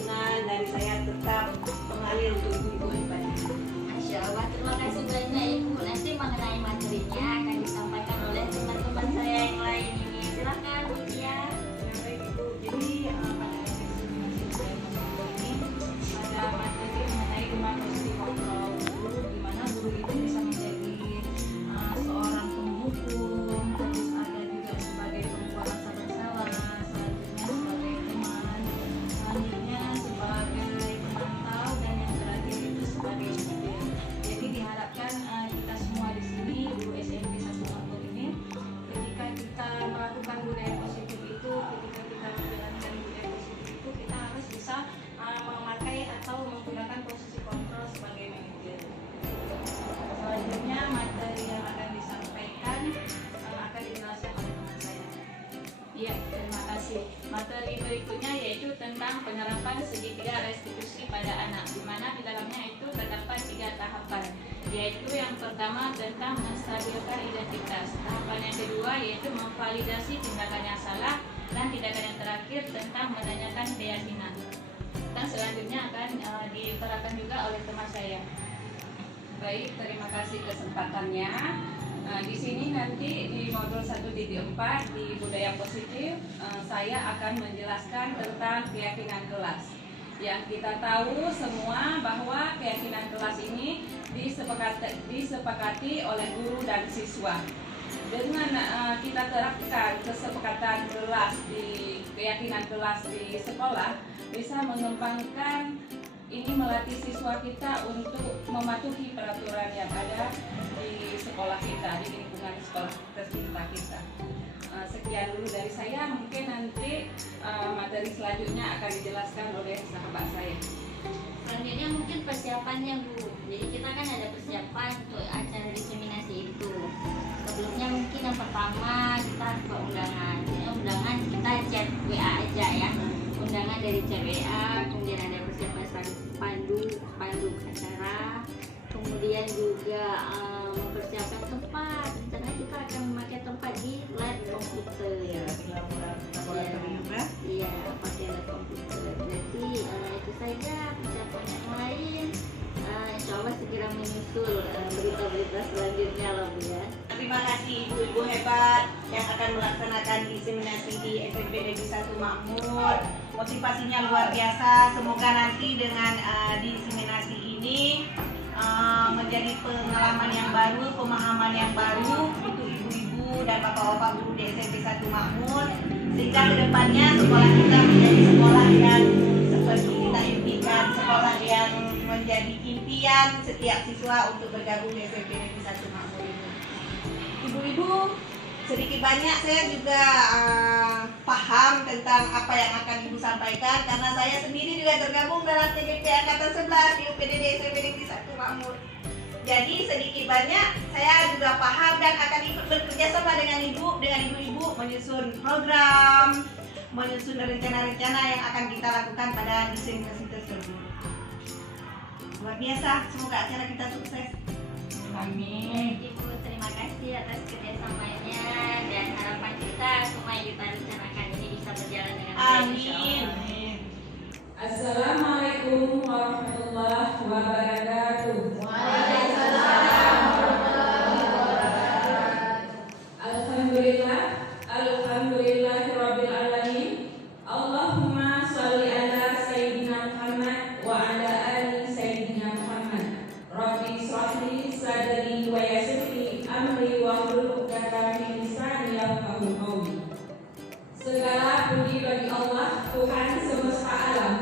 dukungan dari saya tetap mengalir untuk ibu-ibu hebat. Masya Allah, terima kasih banyak Ibu. Nanti mengenai materinya akan disampaikan oleh teman-teman saya yang lain ini. Silakan Bu Tia. Baik Ibu, jadi pada episode saya ini ada materi mengenai rumah positif kontrol guru, di mana guru itu bisa menjadi seorang penghukum, terus ada juga sebagai pembuat rasa bersalah, selanjutnya sebagai teman, selanjutnya sebagai pemantau, dan yang terakhir itu sebagai model. Jadi diharapkan kita semua di sini guru SMP 1 Makmur ini, ketika kita melakukan budaya positif itu, ketika kita menjalankan budaya positif itu, kita harus bisa memakai atau menggunakan posisi kontrol sebagai manajer. Selanjutnya materi yang akan disampaikan akan dijelaskan oleh teman saya. Iya, terima kasih. Materi berikutnya yaitu tentang penerapan segitiga restitusi pada anak, di mana di dalamnya itu terdapat 3 tahapan, yaitu yang pertama tentang menstabilkan identitas, tahapan yang kedua yaitu memvalidasi tindakan yang salah, dan tindakan yang terakhir tentang menanyakan keyakinan. Dan selanjutnya akan diterapkan juga oleh teman saya. Baik, terima kasih kesempatannya. Nah, di sini nanti di modul 1.4 di budaya positif saya akan menjelaskan tentang keyakinan kelas. Yang kita tahu semua bahwa keyakinan kelas ini disepakati oleh guru dan siswa. Dengan kita terapkan kesepakatan kelas di keyakinan kelas di sekolah, bisa mengembangkan ini, melatih siswa kita untuk mematuhi peraturan yang ada di sekolah kita, di lingkungan sekolah tercinta kita. Sekian dulu dari saya, mungkin nanti materi selanjutnya akan dijelaskan oleh sahabat saya. Selanjutnya mungkin persiapannya Bu. Jadi kita kan ada persiapan untuk acara diseminasi itu. Sebelumnya mungkin yang pertama kita harus buat undangan. Jadi undangan kita chat WA aja ya. Undangan dari chat WA, kemudian ada persiapan spanduk acara, kemudian juga mempersiapkan tempat. Rencana kita akan memakai tempat di lab komputer. Iya, pakai lab komputer. Berarti itu saja persiapan yang lain. Insya Allah segera menyusul berita-berita selanjutnya loh Bu ya. Terima kasih ibu-ibu hebat yang akan melaksanakan diseminasi di SMP Negeri 1 Makmur. Motivasinya luar biasa. Semoga nanti dengan diseminasi ini menjadi pengalaman yang baru, pemahaman yang baru untuk ibu-ibu dan bapak-bapak guru di SMP 1 Makmur, sehingga kedepannya sekolah kita menjadi sekolah yang seperti kita impikan, sekolah yang menjadi impian setiap siswa untuk bergabung di SMP Negeri 1 Makmur ini. Ibu-ibu, sedikit banyak saya juga paham tentang apa yang akan Ibu sampaikan, karena saya sendiri juga tergabung dalam TPP Angkatan 11 di UPDD SMP Negeri 1 Makmur. Jadi sedikit banyak saya juga paham dan akan ikut bekerja sama dengan ibu-ibu menyusun program, menyusun rencana-rencana yang akan kita lakukan pada diseminasi tersebut. Luar biasa, semoga acara kita sukses. Amin. Ibu, terima kasih atas kerjasamanya dan harapan kita semua yang kita rencanakan ini bisa berjalan dengan baik. Amin. Assalamualaikum warahmatullahi wabarakatuh. Alhamdulillahirabbil alamin. Allahumma shalli ala sayyidina Muhammad wa ala ali sayyidina Muhammad. Rabbi shrahli sadri wa yassirli amri wahlul 'uqdatam min lisani yafqahu qawli. Segala puji bagi Allah, Tuhan semesta alam,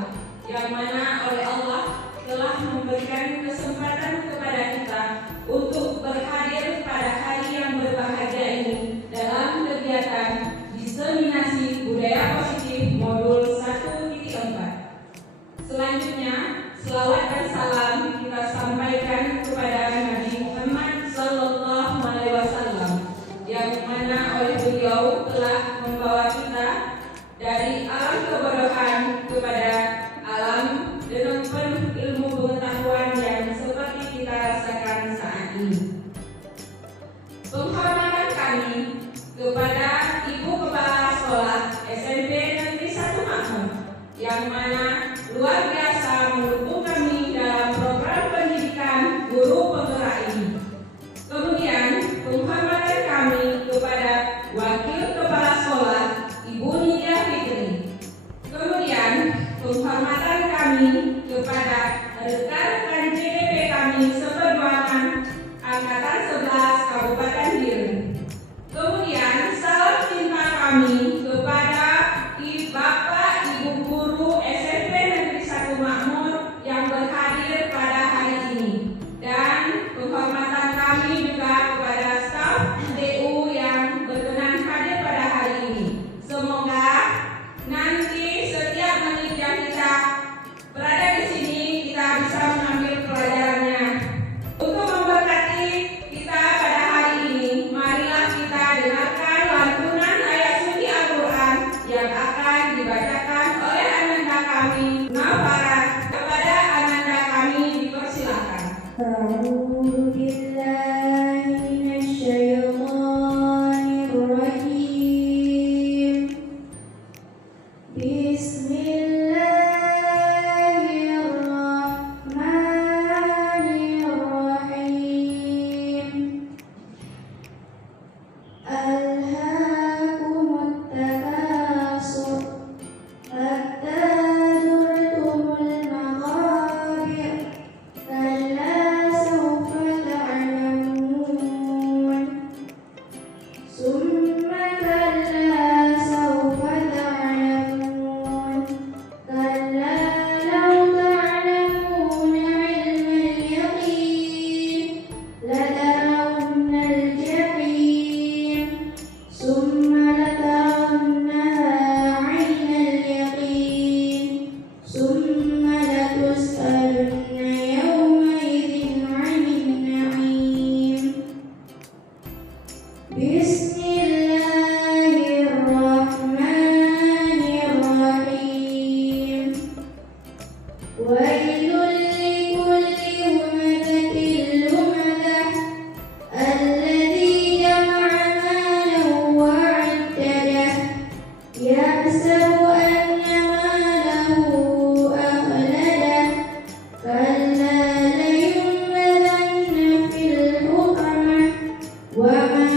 yang mana oleh Allah telah memberikan kesempatan kepada kita untuk berhadir pada hari yang berbahagia ini dalam kegiatan diseminasi budaya positif modul 1.4. Selanjutnya, selawat dan salam kita sampaikan kepada Nabi Muhammad SAW, yang mana oleh beliau telah membawa kita dari alam kebodohan kepada alam dengan penuh ilmu pengetahuan yang seperti kita rasakan saat ini. Penghormatan kami kepada Ibu Kepala Sekolah SMP Negeri 1 Makmur, yang mana luar Bismillahirrahmanirrahim. Wailul likulli humazatil lumazah alladzi jama'a malahu wa 'addadah yahsabu anna malahu akhladah kalla layunbadhanna fil hutamah wa ma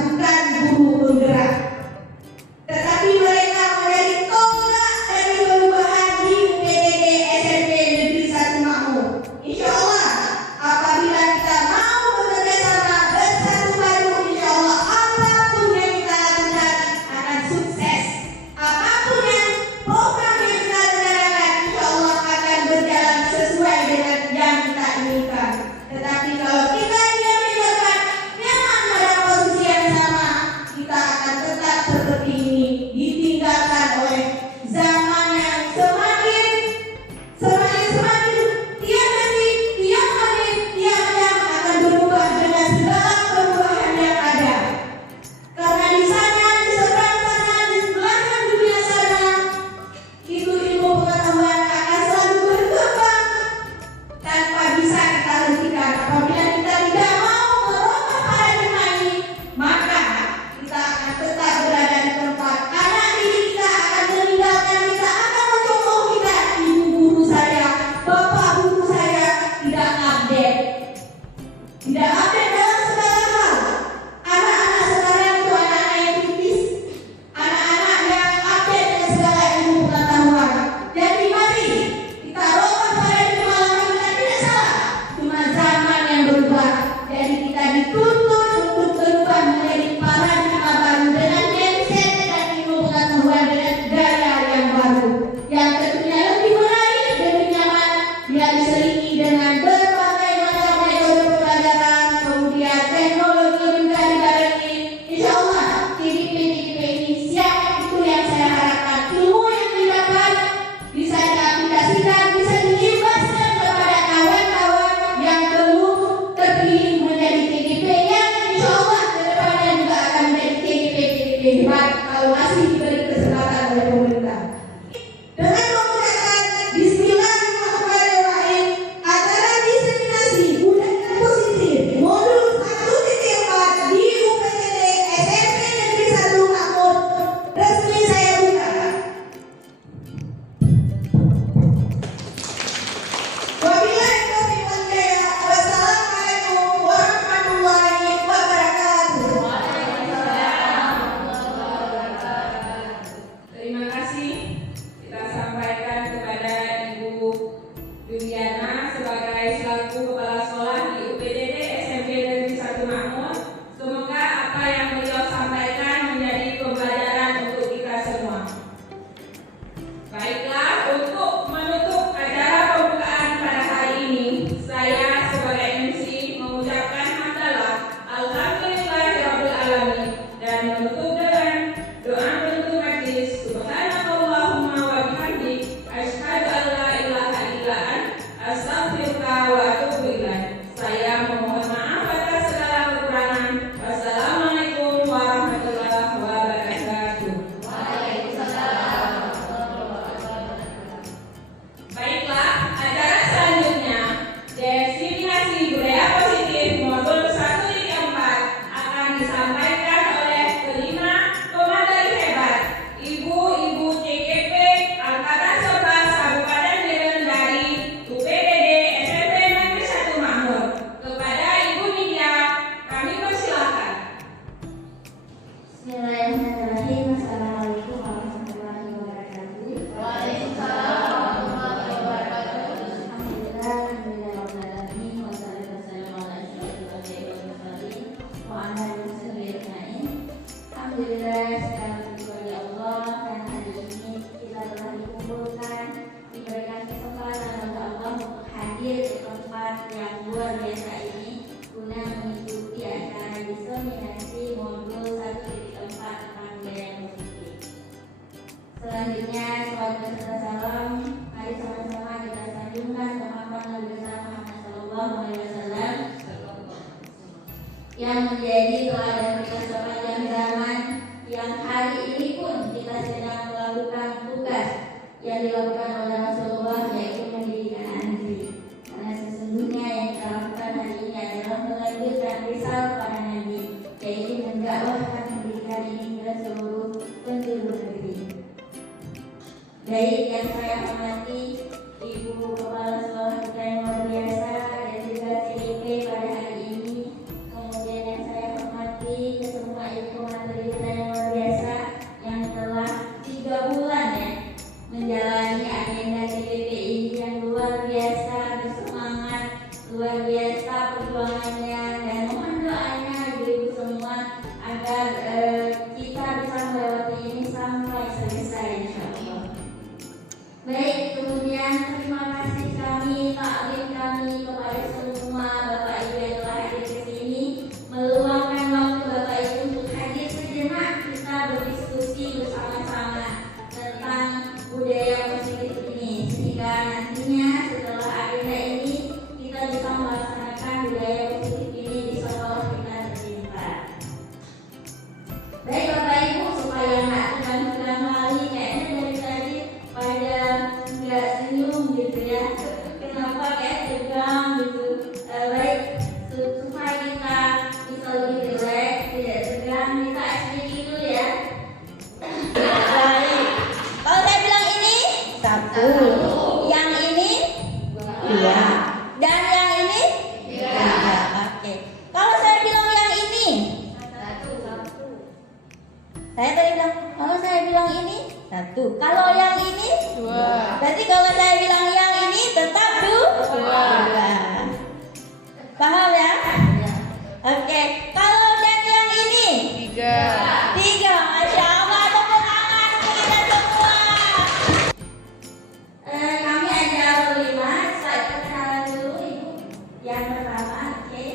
bukan guru penggerak, tetapi mereka menjadi tonggak dari perubahan di UPTD SMP Negeri 1 Makmur. Insya Allah, apabila kita mau bekerja sama bersatu padu, insya Allah apapun yang kita lakukan akan sukses. Apapun yang program yang kita rencanakan, insya Allah akan berjalan sesuai dengan yang kita inginkan. Tetapi kalau kita diam-diamkan nyaman pada posisi yang sama, kita akan tetap seperti ini, ditinggalkan oleh zaman yang semakin tiap detik, tiap menit, tiap jam akan berubah dengan segala perubahan yang ada. Karena di sana, di seberang sana, di belahan dunia sana, itu ilmu pengetahuan akan selalu berkembang tanpa bisa kita hentikan. Apabila kita tidak mau merubah paradigma ini, maka kita akan tetap berada di tempat. Anak didik kita akan meninggalkan kita, akan mencontoh kita. Ibu guru saya, bapak guru saya tidak update dalam segala hal. Anak-anak sekarang itu anak-anak yang kritis, anak-anak yang update dengan segala ilmu pengetahuan. Jadi mari kita rubah paradigma, langkah kita tidak salah, cuma zaman yang berubah. Jadi kita dituntut untuk berubah menjadi paradigma baru dengan mindset dan ilmu pengetahuan dengan gaya yang baru, yang tentunya lebih menarik, lebih nyaman, yang diselingi dengan berbagai macam metode pembelajaran, kemudian teknologi juga dibarengi. Insya Allah TDP ini siap. Itu yang saya harapkan. Ilmu yang didapat bisa diaplikasikan, bisa diimbaskan kepada kawan-kawan yang belum terpilih menjadi TDP, yang insya Allah kedepannya juga akan menjadi TDP hebat kalau masih diberi kesempatan oleh pemerintah. Dengan menggunakan Bismillahirrahmanirrahim, acara diseminasi budaya positif modul 1.4 di UPTD SMP Negeri 1 Makmur resmi saya buka. Wabillahi taufiq wal hidayah. Wassalamualaikum warahmatullahi wabarakatuh. Terima kasih kita sampaikan kepada Ibu Juliana sebagai selaku Kepala Sekolah di UPTD SMP Negeri 1 Makmur. Semoga apa yang beliau sampaikan menjadi pembelajaran untuk kita semua. Baiklah, untuk menutup acara pembukaan pada hari ini, saya sebagai MC mengucapkan hamdalah alhamdulillahirabbil alamin dan menutup dengan doa penutup majlis. Subhanakallahumma wa bihamdik asyhadu an la ilaha illa anta astaghfiruka wa atubu ilaik. Saya memohon maaf atas segala kekurangan. Wassalamualaikum warahmatullahi wabarakatuh. Baiklah, acara selanjutnya diseminasi budaya positif modul 1.4 akan disampaikan oleh kelima pemateri hebat, Ibu-Ibu CGP Angkatan 11 Kabupaten Biren dari UPTD SMP Negeri 1 Makmur. Kepada Ibu Nidia, kami persilakan. Bismillahirrahmanirrahim. Assalamualaikum warahmatullahi wabarakatuh. Alhamdulillahirrahmanirrahim. Wassalatu wassalamu ala asyrofil anbiya'i wal mursalin wa ala alihi wasahbihi ajma'in. Alhamdulillah, segala puji bagi Allah, karena hari ini kita telah dikumpulkan, diberikan kesempatan oleh Allah untuk hadir di tempat yang luar biasa ini guna mengikuti acara diseminasi modul 1.4 tentang budaya positif. Selanjutnya, sholat beserta salam, mari sama-sama kita sanjungkan kemampuan Nabi besar Muhammad SAW yang menjadi teladan kita sepanjang zaman, yang hari ini pun kita sedang melakukan tugas yang dilakukan oleh Rasulullah, yaitu mendidik anak negeri. Karena sesungguhnya yang kita lakukan hari ini adalah melanjutkan risalah para nabi, yaitu mendakwahkan pendidikan ini ke seluruh penjuru negeri. Baik yang saya hormati Ibu Kepala Sekolah kita yang luar biasa dan juga CDP pada hari ini, kemudian yang saya hormati kesemua Baik Bapak Ibu, supaya nggak tegang-tegang lagi kayaknya dari tadi pada nggak senyum gitu ya. Kenapa kayak tegang gitu? Baik, supaya kita bisa lebih rileks, tidak tegang, kita SBY dulu ya. Baik. Kalau saya bilang ini 1, yang ini 2, dan yang ini 3. Oke. Kalau saya bilang yang ini, saya tadi bilang kalau saya bilang ini 1. Kalau yang ini 2. Berarti kalau saya bilang yang ini tetap 2. Paham ya? Oke. Kalau dan yang ini 3. Masya Allah, tepuk tangan untuk kita semua. Kami ada berlima. Saya kenalan dulu Ibu. Yang pertama, oke.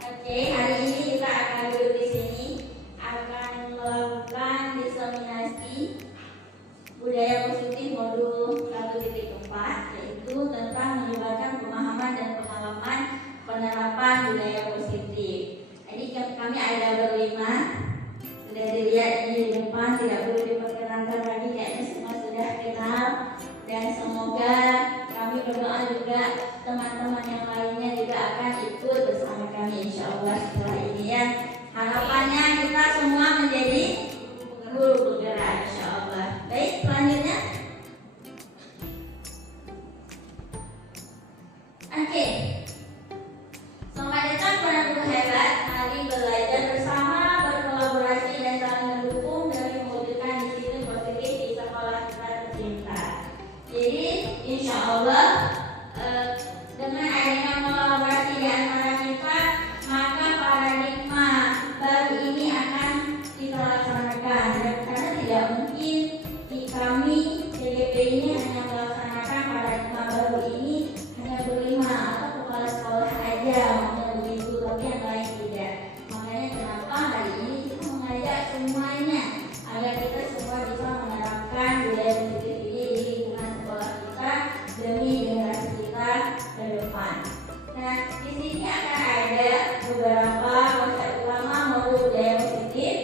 Oke, hari ini kita akan duduk di sini, akan melakukan diseminasi budaya positif modul 1.4, yaitu tentang menyebarkan pemahaman dan pengalaman penerapan budaya positif. Jadi kami ada berlima, sudah dilihat ini di depan, tidak perlu diperkenalkan lagi, kayaknya semua sudah kenal. Dan semoga kami berdoa juga teman-teman yang lainnya juga akan ikut bersama kami insya Allah setelah ini ya. Harapannya kita semua menjadi guru bergerak insya Allah. Baik, selanjutnya. Oke. Selamat datang para guru hebat. Mari belajar bersama, berkolaborasi dan saling mendukung demi mewujudkan disiplin positif di sekolah kita tercinta. Jadi insya Allah dengan adanya kolaborasi di antara kita, maka paradigma baru ini akan kita laksanakan. Dan karena tidak mungkin kami CGP ini hanya melaksanakan paradigma baru ini hanya berlima atau kepala sekolah aja, makanya begitu, tapi yang lain tidak. Makanya kenapa hari ini kita mengajak semuanya agar kita semua bisa menerapkan budaya positif ini di lingkungan sekolah kita demi generasi kita ke depan. Nah, di sini akan ada beberapa konsep utama modul budaya positif.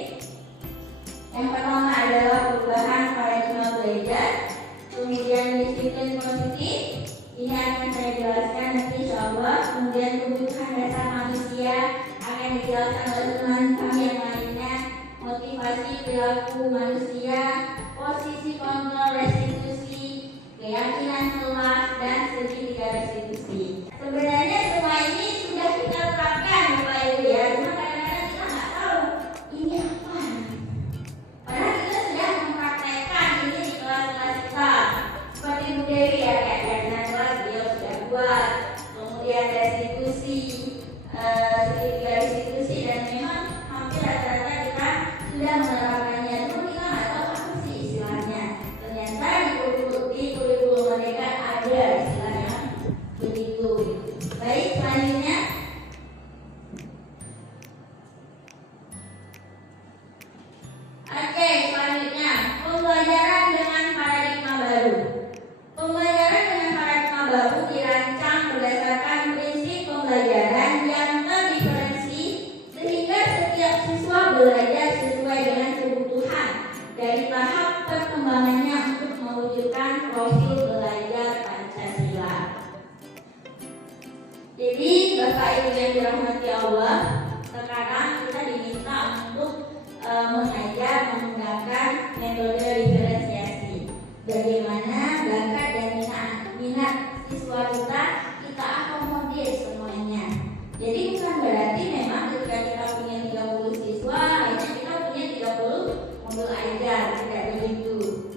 Yang pertama adalah perubahan paradigma belajar, kemudian disiplin positif. Ini akan saya jelaskan nanti insya Allah. Kemudian kebutuhan dasar manusia akan dijelaskan oleh teman kami yang lainnya. Motivasi perilaku manusia, posisi kontrol restitusi, keyakinan kelas, dan segitiga restitusi. Sebenarnya semua ini sudah kita terapkan Bapak Ibu ya. Cuma kadang-kadang kita nggak tahu ini apa. Padahal kita sudah mempraktekkan ini di kelas-kelas kita. Seperti Bu Dewi ya, kayak keyakinan kelas beliau sudah buat. Kemudian restitusi, segitiga restitusi, dan memang hampir rata-rata kita sudah menerapkannya. Cuma kita nggak tahu apa sih istilahnya. Ternyata di kurikulum mereka ada istilahnya begitu. Baik, selanjutnya. Oke, selanjutnya pembelajaran dengan paradigma baru. Pembelajaran dengan paradigma baru dirancang berdasarkan prinsip pembelajaran yang terdiferensi sehingga setiap siswa belajar sesuai dengan kebutuhan dari tahap perkembangannya untuk mewujudkan profil belajar Pancasila. Jadi Bapak Ibu yang dirahmati Allah, sekarang kita diminta untuk mengajar menggunakan metode diferensiasi. Bagaimana bakat dan minat siswa kita akomodir semuanya. Jadi bukan berarti memang ketika kita punya 30 siswa hanya kita punya 30 modul ajar, tidak begitu.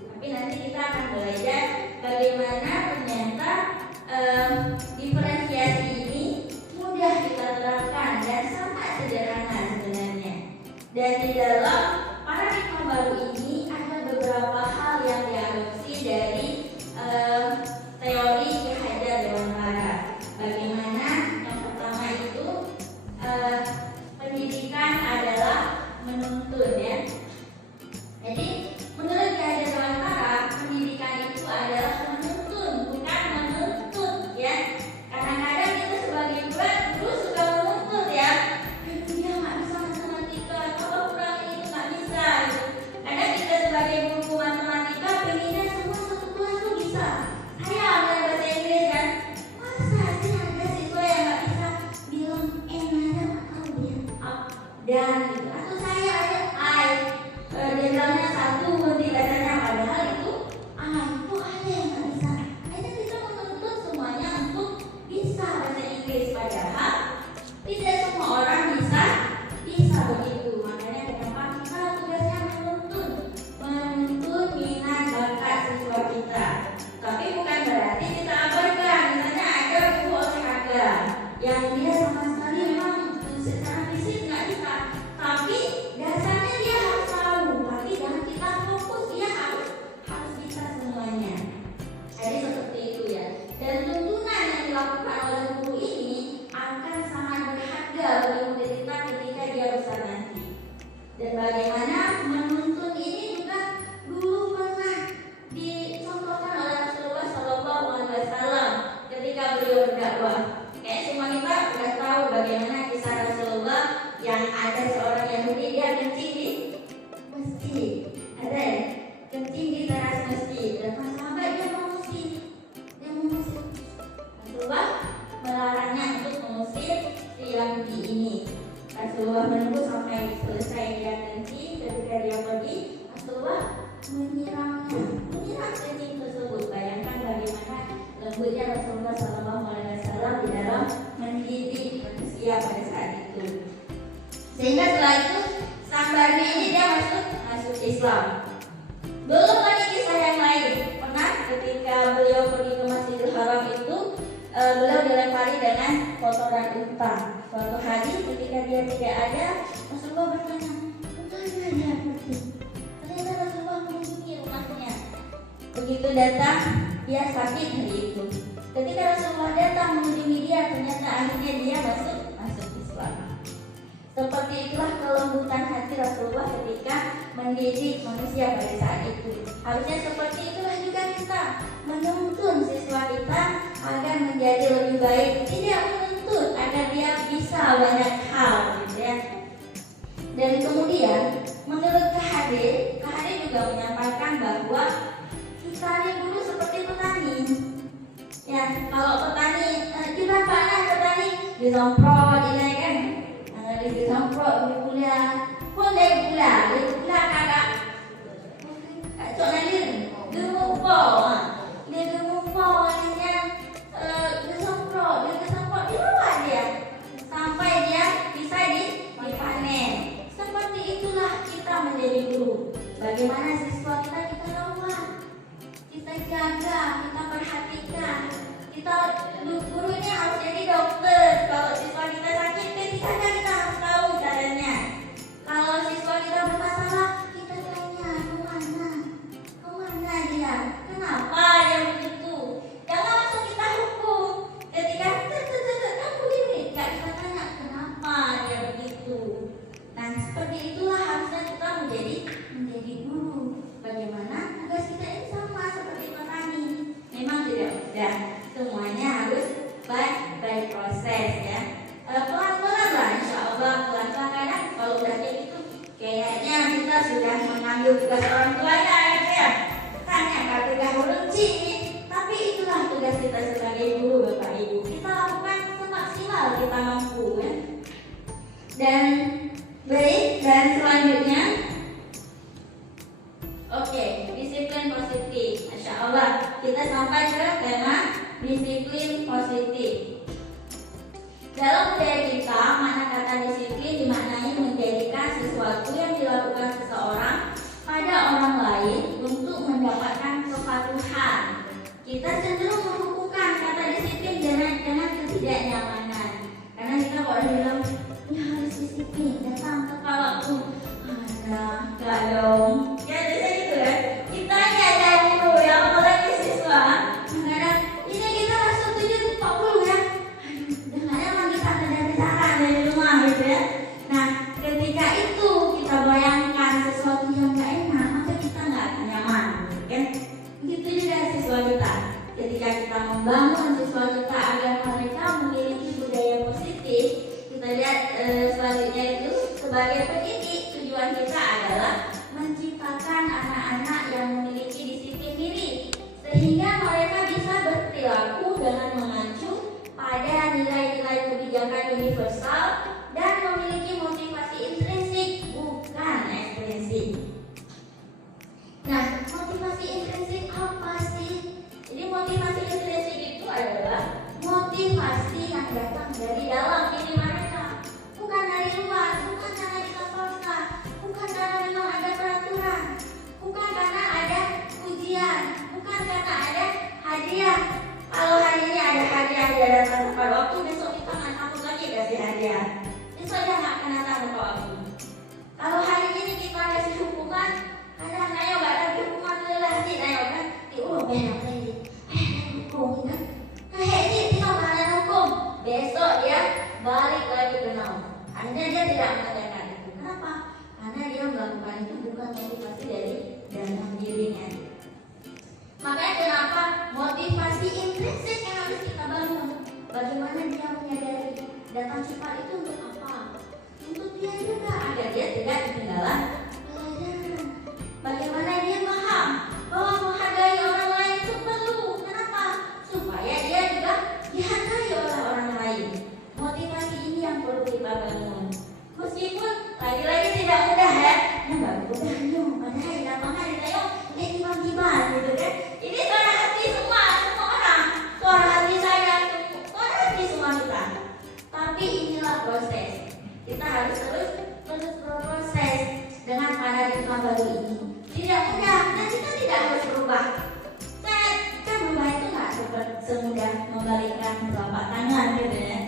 Tapi nanti kita akan belajar bagaimana ternyata diferensiasi ini mudah kita terapkan dan sangat sederhana sebenarnya. Dan di dalam paradigma baru ini ada beberapa hal yang diadopsi dari teori Ki Hajar Dewantara. Bagaimana? Yang pertama itu pendidikan adalah menuntun ya. Jadi menurut Ki Hajar Dewantara, pendidikan itu adalah menuntun, bukan menuntut ya. Kadang-kadang kita sebagai guru suka menuntut ya. Dia dan gitu. Atau saya ada I, jenderalnya satu menteri katanya, padahal itu itu ada yang nggak bisa. Akhirnya kita menuntut semuanya untuk bisa bahasa Inggris, padahal tidak semua orang bisa begitu. Makanya kenapa kita tugasnya menuntun minat bakat siswa kita. Tapi bukan berarti kita abaikan. Misalnya ada guru olahraga yang dia sama sekali memang secara fisik nggak bisa, tapi dasarnya dia harus tahu. Tapi jangan kita fokus, dia harus bisa semuanya. Jadi seperti itu ya. Dan tuntunan yang dilakukan oleh guru ini akan sangat berharga bagi murid kita ketika dia besar nanti. Dan bagaimana menuntun ini juga dulu pernah dicontohkan oleh Rasulullah SAW ketika beliau berdakwah. Kayak semua kita sudah tahu bagaimana kisah Rasulullah yang ada seorang Yahudi, dia kencing di masjid. Ada ya? Kencing di teras masjid. Dan para sahabat dia mengusir. Rasulullah melarangnya untuk mengusir si Yahudi ini. Rasulullah menunggu sampai selesai dia kencing. Ketika dia pergi, Rasulullah menyiram kencing tersebut. Bayangkan bagaimana lembutnya Rasulullah SAW di dalam mendidik manusia pada saat itu. Sehingga setelah itu sang bayi ini dia masuk Islam. Belum lagi kisah yang lain. Pernah ketika beliau pergi ke Masjidil Haram itu, beliau dilempari dengan kotoran unta. Suatu hari ketika dia tidak ada, Rasulullah bertanya, "Kemana dia pergi?" Ternyata Rasulullah mengunjungi rumahnya. Begitu datang, dia sakit hari itu. Ketika Rasulullah datang mengunjungi dia, ternyata akhirnya dia masuk Islam. Seperti itulah kelembutan hati Rasulullah ketika mendidik manusia pada saat itu. Harusnya seperti itulah juga kita menuntun siswa kita agar menjadi lebih baik, tidak menuntut agar dia bisa banyak hal, gitu ya. Dan kemudian menurut KHD juga menyampaikan bahwa kita ini dulu seperti petani. Ya, kalau petani gimana petani disemprot ini kan, disemprot di kuliah, pun dari kuliah kakak, cok nanti gemupol, dia gemupol ini disemprot di bawah dia sampai dia bisa dipanen. Seperti itulah kita menjadi guru. Bagaimana siswa kita rawat, kita jaga, kita perhatikan. Guru ini harus jadi dokter. Kalau siswa kita sakit, kita harus tahu caranya. Kalau siswa kita bermasalah, kita tanya kemana dia, kenapa dia begitu. Jangan langsung kita hukum. Ketika kamu ini, nggak kita tanya kenapa dia begitu. Nah, seperti itulah harusnya kita menjadi guru. Bagaimana tugas kita ini sama seperti petani. Memang tidak mudah. Semuanya harus by proses ya. Pelan-pelan lah, insya Allah pelan-pelan. Kadang kalau udah kayak gitu, kayaknya kita sudah mengambil tugas orang tuanya ya. Tanya kakak berhenti, tapi itulah tugas kita sebagai guru, Bapak Ibu. Kita lakukan semaksimal kita mampu ya. Dan selanjutnya, oke, disiplin positif. Masya Allah, kita sampai ke tema disiplin positif. Dalam budaya kita, makna kata disiplin dimaknai menjadikan sesuatu yang dilakukan seseorang pada orang lain untuk mendapatkan kepatuhan. Kita cenderung melakukan kata disiplin dengan ketidaknyamanan. Karena kita kalau bilang, ya harus disiplin, datang tepat waktu. Enggak dong. Ya biasanya gitu kan. Kita ada guru ya, apalagi siswa. Kadang ini kita harus 7:40 ya. Dengannya mah kita ada bicara dari rumah gitu ya. Nah, ketika itu kita bayangkan sesuatu yang gak enak, maka kita gak nyaman, kan? Begitu juga siswa kita. Ketika kita membangun siswa kita agar mereka memiliki budaya positif, kita lihat selanjutnya itu sebagai pendidik, tujuan kita adalah menciptakan anak-anak yang memiliki disiplin diri sehingga mereka bisa berperilaku dengan mengacu pada nilai-nilai kebijakan universal dan memiliki motivasi intrinsik saja nggak akan datang untuk aku. Kalau hari ini kita kasih hukuman, kadang ayo nggak ada hukuman lelah sih, ayo kan diurut banyak lagi, hukum kan, kayak sih kita nggak ada hukum. Besok dia balik lagi ke nol. Artinya dia tidak mengerjakan itu. Kenapa? Karena dia melakukan itu bukan motivasi dari dalam dirinya. Makanya kenapa motivasi intrinsik yang harus kita bangun. Bagaimana dia menyadari datang cepat itu untuk apa? Untuk dia juga agar dia tidak ketinggalan pelajaran. Bagaimana dia paham bahwa menghargai orang lain itu perlu. Kenapa? Supaya dia juga dihargai oleh orang lain. Motivasi ini yang perlu kita bangun. Meskipun lagi-lagi tidak mudah ya, nggak mudah nyum. Padahal di lapangan kita yuk tiba-tiba gitu kan. Ini suara hati semua orang, suara hati saya, suara hati semua kita. Tapi inilah proses. Kita harus terus berproses dengan paradigma baru ini. Tidak mudah dan kita tidak harus berubah. Kan berubah itu nggak semudah membalikkan telapak tangan gitu ya.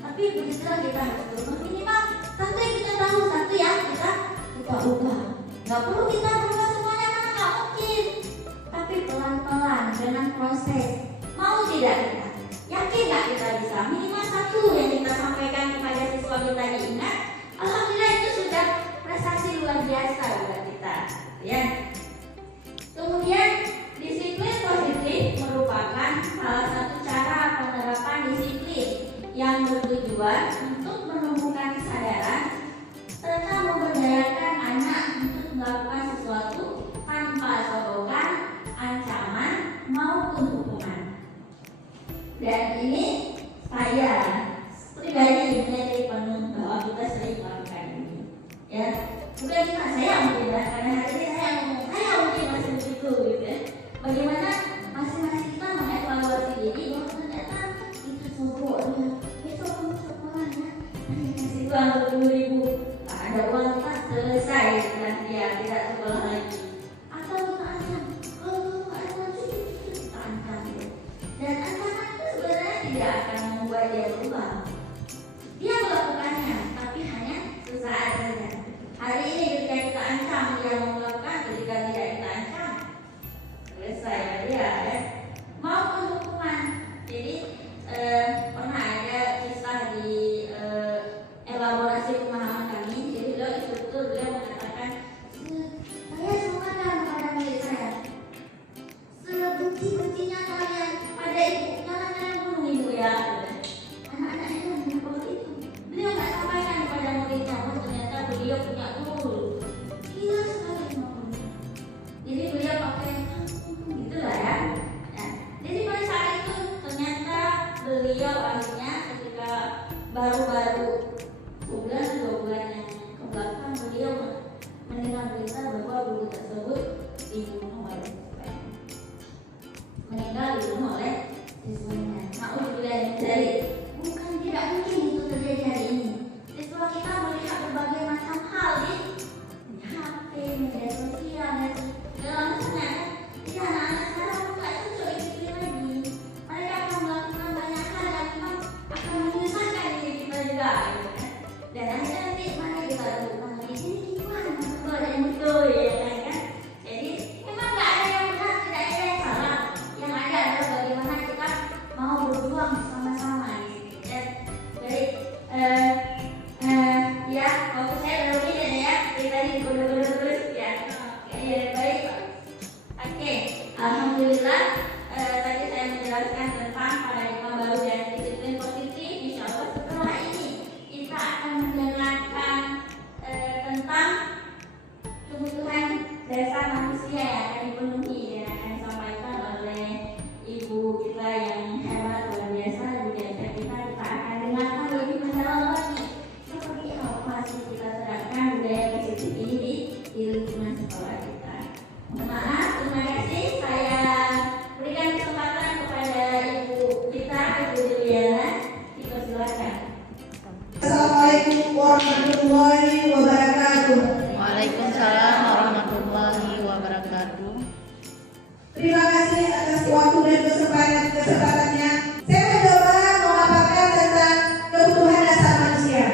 Tapi begitulah kita harus berubah. Minimal satu yang kita tahu, satu yang kita ubah. Nggak perlu kita berubah semuanya karena nggak mungkin. Tapi pelan-pelan dengan proses. Mau tidak kita? Yakin nggak kita bisa? Minimal satu yang kita sampaikan kepada siswa kita diingat. Alhamdulillah itu sudah prestasi luar biasa buat kita. Ya. Kemudian disiplin positif merupakan salah satu cara penerapan disiplin yang bertujuan untuk menumbuhkan kesadaran serta memberdayakan anak untuk melakukan sesuatu tanpa sogokan, ancaman maupun hukuman. Dan ini saya pribadi menjadi penuh bahwa kita sering melakukan ini. Ya, bukan cuma saya mungkin ya, karena hari ini saya ngomong, saya mungkin masih begitu gitu ya. Bagaimana masing-masing kita mengevaluasi diri bahwa ternyata itu sogoknya. Besok kamu sekolah ya, nanti kasih uang 20.000. Tak ada uang tak selesai dan dia tidak sekolah lagi. Atau kita ancam, kalau kamu ada uang kita ancam. Dan ancaman itu sebenarnya tidak akan membuat dia berubah. Dia melakukannya, tapi hanya sesaat saja. Hari ini ketika kita ancam dia mau melakukan, ketika tidak kita ancam selesai dia ya. Maupun hukuman. Jadi pernah ada kisah di elaborasi pemahaman kami. Jadi beliau instruktur, beliau mengatakan saya semangat kepada murid saya. Sebenci-bencinya kalian pada ibu, jangan bunuh ibu ya. Anak-anaknya menurut itu. Beliau nggak sampaikan kepada muridnya, ternyata beliau punya guru. Gila sekali muridnya. Jadi beliau pakai gitulah ya. Nah, jadi pada saat itu ternyata beliau akhirnya ketika baru-baru bulan 2 bulan yang kebelakang beliau mendengar berita bahwa guru tersebut dibunuh oleh meninggal dibunuh oleh siswanya. Na'udzubillah min dzalik. Bukan tidak mungkin itu terjadi hari ini. Setelah kita melihat berbagai macam hal di HP, media sosial dan segala macamnya, jadi anak-anak sekarang nggak cocok dipilih lagi. Mereka akan melakukan banyak hal yang memang akan menyusahkan diri kita juga. Dan akhirnya nanti mana kita lakukan lagi ini gimana? Kalau ada yang betul ya kan? Jadi memang nggak ada yang benar, tidak ada yang salah. Yang ada adalah bagaimana kita mau berjuang sama-sama di sini. Ya, baik. Ya, waktu saya udah lebih ya. Jadi tadi kode-kode terus ya. Oke, baik. Oke, alhamdulillah. Tadi saya menjelaskan tentang paradigma baru dan disiplin positif. Insya Allah setelah ini kita akan mendengarkan tentang kebutuhan dasar manusia yang akan dipenuhi dan akan disampaikan oleh ibu kita yang hebat luar biasa, Bu Jaja kita akan dengarkan lebih mendalam lagi seperti apa sih kita terapkan budaya positif ini di lingkungan sekolah kita. Maaf, terima kasih. Saya berikan kesempatan kepada ibu kita, Ibu Juliana. Dipersilakan. Assalamualaikum warahmatullahi wabarakatuh. Waalaikumsalam warahmatullahi wabarakatuh. Terima kasih atas waktu dan kesempatannya. Saya mencoba memaparkan tentang kebutuhan dasar manusia.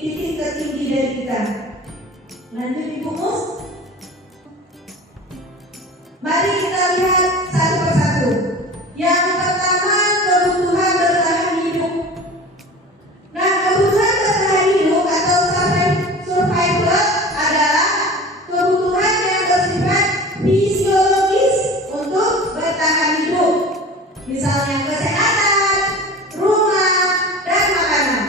titik tertinggi dari kita. Lanjut Ibu Mus. Mari kita lihat satu persatu. Yang pertama, kebutuhan bertahan hidup. Nah, kebutuhan bertahan hidup atau survival adalah kebutuhan yang bersifat fisiologis untuk bertahan hidup. Misalnya kesehatan, rumah, dan makanan.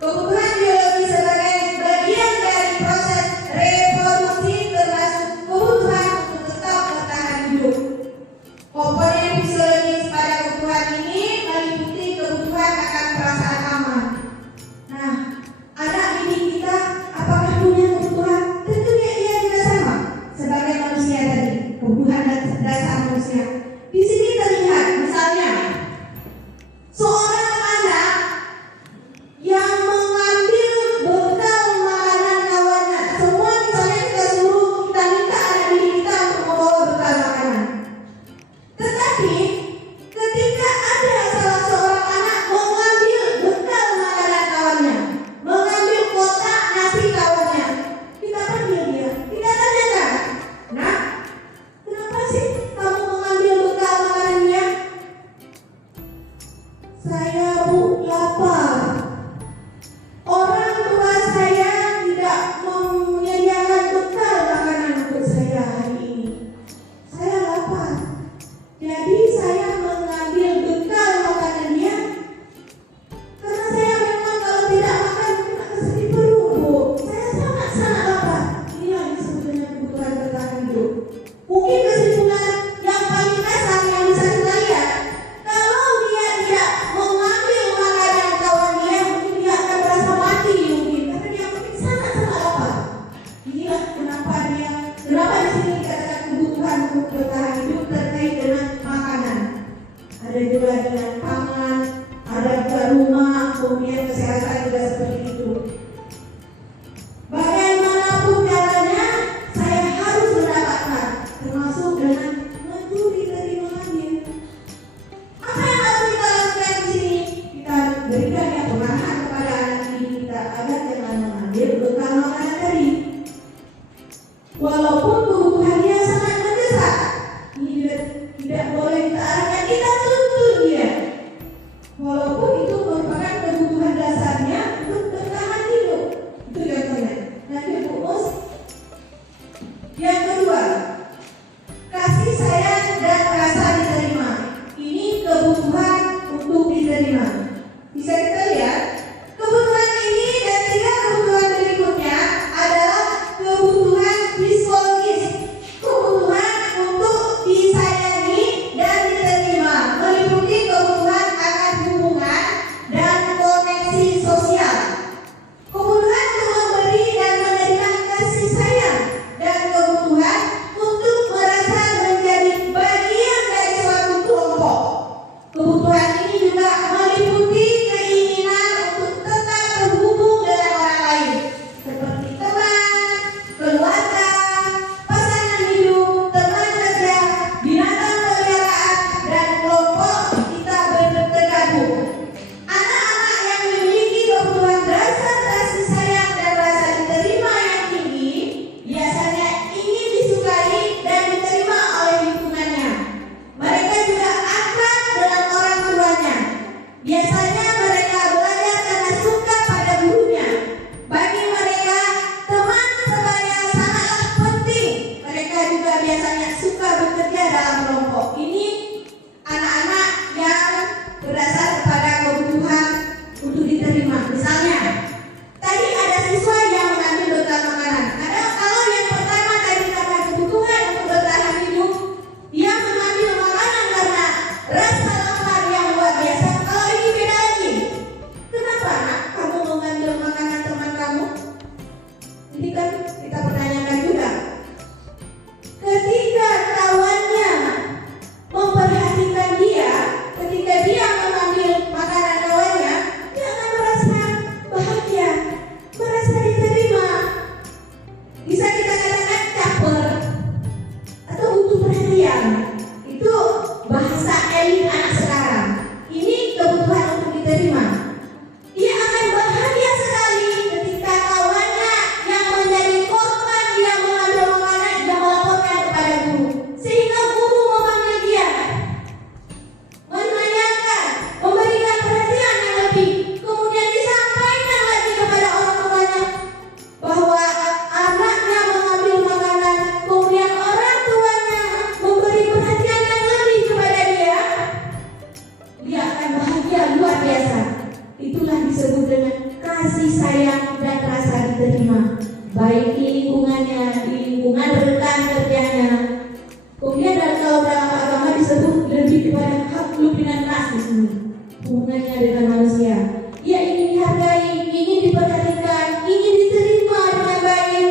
Kebutuhan biologi sebagai bagian dari proses reproduksi termasuk kebutuhan untuk tetap bertahan hidup. Komponen fisiologis pada kebutuhan ini meliputi kebutuhan akan perasaan aman. Nah, anak didik kita apakah punya kebutuhan? Tentunya ia juga sama sebagai manusia tadi, kebutuhan dasar manusia. Di sini terlihat misalnya seorang anak yang mengambil bekal makanan kawannya. Semua misalnya kita minta anak didik kita untuk membawa bekal makanan. Tetapi ketika ada salah seorang anak mengambil bekal makanan kawannya, mengambil kotak nasi kawannya, kita panggil dia, kita tanyakan, "Nak, kenapa sih kamu mengambil bekal makanannya?" "Saya Bu lapar. Orang tua saya tidak menyediakan bekal makanan untuk saya hari ini. Saya lapar. Jadi saya mengambil bekal makanannya karena saya memang kalau tidak makan akan sakit perut, Bu. Saya sangat lapar." Inilah yang disebut dengan kebutuhan bertahan hidup. Mungkin kesimpulan yang paling kasar yang bisa kita lihat, kalau dia tidak mengambil makanan kawan dia, mungkin dia akan merasa mati mungkin, karena dia mungkin sangat lapar. Inilah kenapa di sini dikatakan kebutuhan untuk bertahan hidup terkait dengan makanan. Ada juga dengan pangan, ada juga rumah, kemudian kesehatan juga seperti itu. Bagaimanapun caranya, saya harus mendapatkan, termasuk dengan mencuri dari mengambil. Apa yang harus kita lakukan di sini? Kita berikan ya pengarahan kepada anak didik kita agar jangan mengambil bekal makanan tadi. Walaupun kebutuhannya sangat mendesak, ini tidak boleh kita arahkan, kita tuntut dia. Walaupun itu merupakan kebutuhan dasarnya untuk bertahan hidup. Itu contohnya. Lanjut Bu Mus. Yang kedua, kasih sayang dan rasa diterima. Ini kebutuhan untuk diterima. Bisa kita lihat, kebutuhan ini dan tiga kebutuhan berikutnya adalah kebutuhan psikologis, kebutuhan untuk disayangi dan diterima, meliputi kebutuhan akan hubungan, baik di lingkungannya, di lingkungan rekan kerjanya. Kemudian kalau dalam agama disebut lebih kepada hak dengan nas di sini, hubungannya dengan manusia. Ia ingin dihargai, ingin diperhatikan, ingin diterima dengan baik.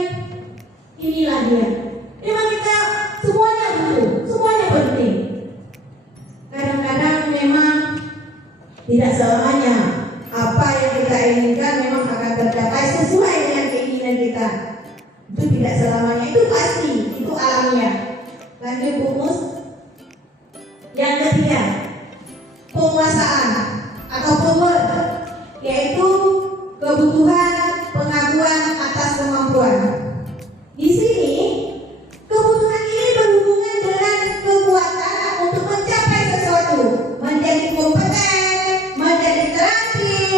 Inilah dia. Memang kita semuanya butuh, semuanya penting. Kadang-kadang memang tidak selamanya apa yang kita inginkan memang akan tercapai sesuai dengan keinginan kita. Itu tidak selamanya, itu pasti, itu alamiah. Lanjut Bumus. Yang ketiga, penguasaan atau power, yaitu kebutuhan pengakuan atas kemampuan. Di sini kebutuhan ini berhubungan dengan kekuatan untuk mencapai sesuatu, menjadi kompeten, menjadi terampil,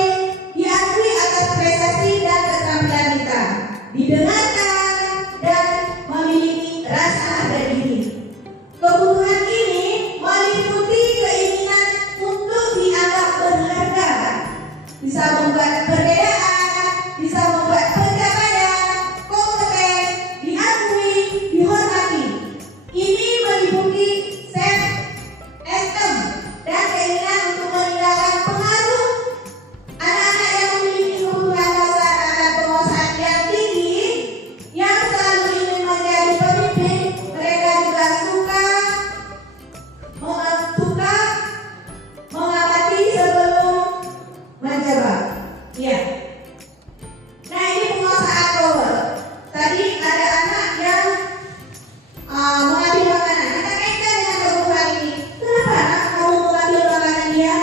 diakui atas prestasi dan keterampilan kita, didengarkan dan memiliki rasa harga diri. Kebutuhan ini meliputi keinginan untuk dianggap berharga, bisa membuat perbedaan, bisa membuat pencapaian, kompeten, diakui, dihormati. Ini meliputi self-esteem dan keinginan untuk meninggalkan pengaruh. Anak-anak yang memiliki kebutuhan dasar akan penguasaan yang tinggi, yang selalu ingin menjadi pemimpin, mereka juga suka mengamati sebelum mencoba. Ya. Nah, ini penguasaan power. Tadi ada anak yang mengambil makanan. Kita kaitkan dengan kebutuhan ini. Kenapa anak kamu mengambil makanan dia?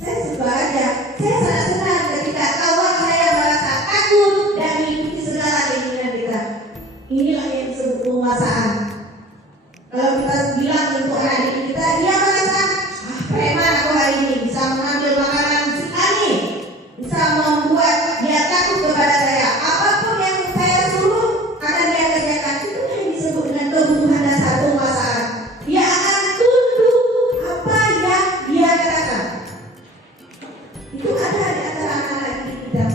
Saya suka aja. Saya sangat senang ketika kawan saya merasa takut dan mengikuti segala keinginan kita. Inilah yang disebut penguasaan. Kalau kita bilang untuk anak didik kita, dia merasa preman aku hari ini bisa mengambil makanan si ani, bisa membuat dia takut kepada saya. Apapun yang saya suruh akan dia kerjakan. Itu yang disebut dengan kebutuhan dasar penguasaan. Dia akan tunduk apa yang dia katakan. Itu ada di antara anak-anak didik kita.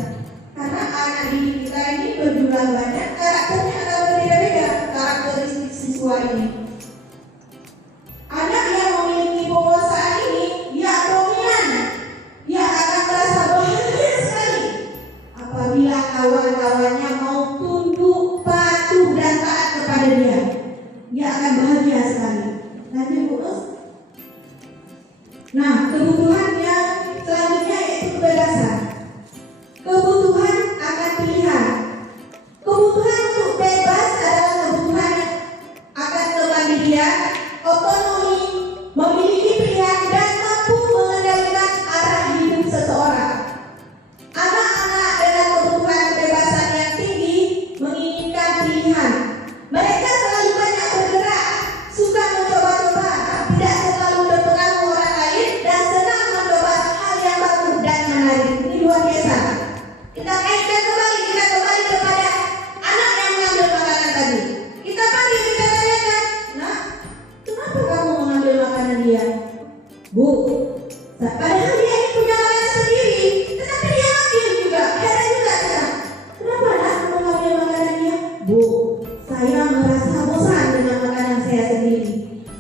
Karena anak didik kita ini berjumlah banyak, karakternya akan berbeda-beda, karakteristik siswa ini. Anak yang memiliki penguasaan ini, dia dominan. Dia akan merasa bahagia sekali apabila kawan-kawannya mau tunduk, patuh, dan taat kepada dia. Dia akan bahagia sekali. Lanjut Bukus. Nah, kebutuhan yang selanjutnya yaitu kebebasan. Kebutuhan akan pilihan. Kebutuhan untuk bebas adalah kebutuhan yang akan kemandirian, otonomi, memiliki pilihan dan mampu mengendalikan arah hidup seseorang. Anak-anak dengan kebutuhan kebebasan yang tinggi menginginkan pilihan. Mereka selalu banyak bergerak, suka mencoba-coba, tidak selalu berpengaruh orang lain, dan senang mencoba hal yang baru dan menarik. Ini luar biasa. Kita kaitkan kembali, kita kembali kepada anak yang mengambil makanan tadi. Kita panggil, kita tanyakan, nah, kenapa kamu mengambil makanan dia? Bu, padahal dia ini punya makanan sendiri, tetapi dia ambil juga, heran juga kita. Kenapa nak mengambil makanan dia? Bu, saya merasa bosan dengan makanan saya sendiri.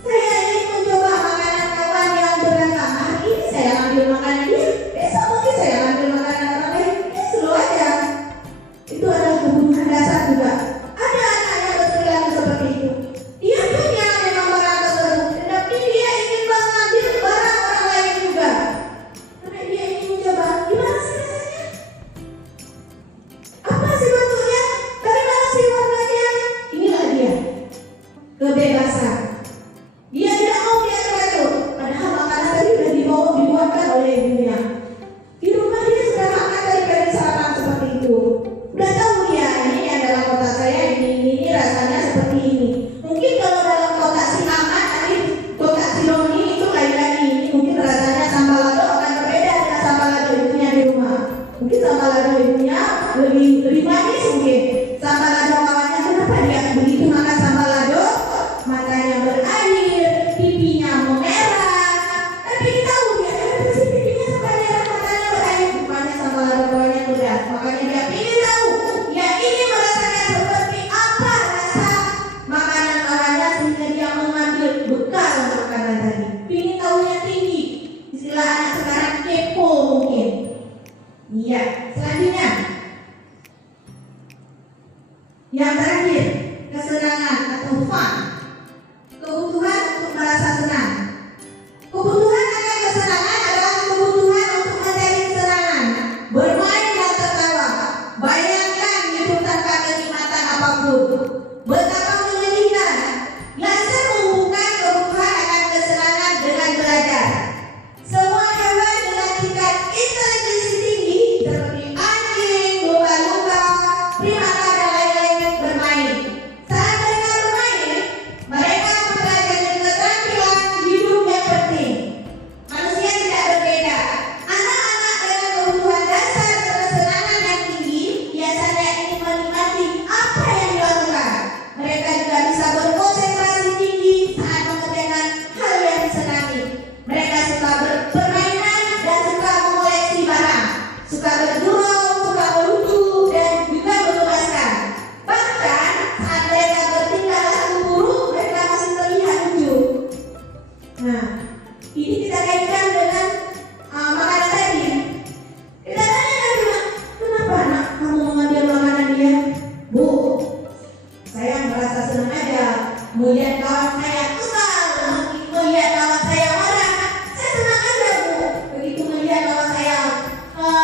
Saya ingin mencoba makanan kawan yang beragam. Hari ini saya ambil makanan dia, besok mungkin saya ambil makanan orang lain. Ya slow aja. Itu adalah kebutuhan dasar juga. Ada anak yang berperilaku seperti itu. Dia punya memang barang tersebut, tetapi dia ingin mengambil barang orang lain juga. Karena dia ingin mencoba. Gimana sih rasanya? Apa sih bentuknya? Dari mana sih warnanya? Inilah dia. Kebebasan. Dia tidak mau diatur-atur. Padahal makanan tadi sudah dibuatkan oleh ibunya. Di rumah dia sudah makan dari sarapan seperti itu. Udah tahu dia, ini yang dalam kotak saya, ini rasanya seperti ini. Mungkin kalau dalam kotak si Ahmad, nanti kotak si Doni itu lain lagi. Ini mungkin rasanya sambal lado akan berbeda dengan sambal lado ibunya di rumah. Mungkin sambal lado ibunya lebih manis mungkin. Sambal lado kawannya, kenapa dia begitu makan sambal lado? Matanya berair, pipinya memerah. Tapi kita tahu dia, kenapa sih pipinya sampai merah, matanya berair? Bukannya sambal lado kawannya udah. Makanya dia ingin tahu, dia ingin Selanjutnya, yang terakhir, kesenangan atau fun. Kebutuhan untuk merasa senang. Kebutuhan akan kesenangan adalah kebutuhan untuk mencari kesenangan, bermain dan tertawa. Bayangkan hidup tanpa kenikmatan apapun, betapa menyedihkan. Langsung menghubungkan kebutuhan akan kesenangan dengan belajar. Semua hewan dengan tingkat intelijensi tinggi seperti anjing, lumba-lumba, primata dan lain-lain bermain. Saat mereka bermain, mereka mempelajari keterampilan hidup yang penting. Manusia tidak berbeda. Anak-anak dengan kebutuhan dasar kesenangan yang tinggi biasanya ingin menikmati apa yang dilakukan. Mereka juga bisa berkonsentrasi tinggi saat mengerjakan hal yang disenangi. Mereka suka bermainan dan suka mengoleksi barang, suka bergurau, suka melucu, dan juga mengemaskan. Bahkan saat mereka bertingkah laku buruk, mereka masih terlihat lucu. Nah, ini kita kaitkan dengan makanan tadi. Kita tanya, kenapa anak kamu mengambil makanan dia? Bu, saya merasa senang aja melihat kawan saya kesal, melihat kawan saya marah. Saya senang aja, Bu. Begitu melihat kawan saya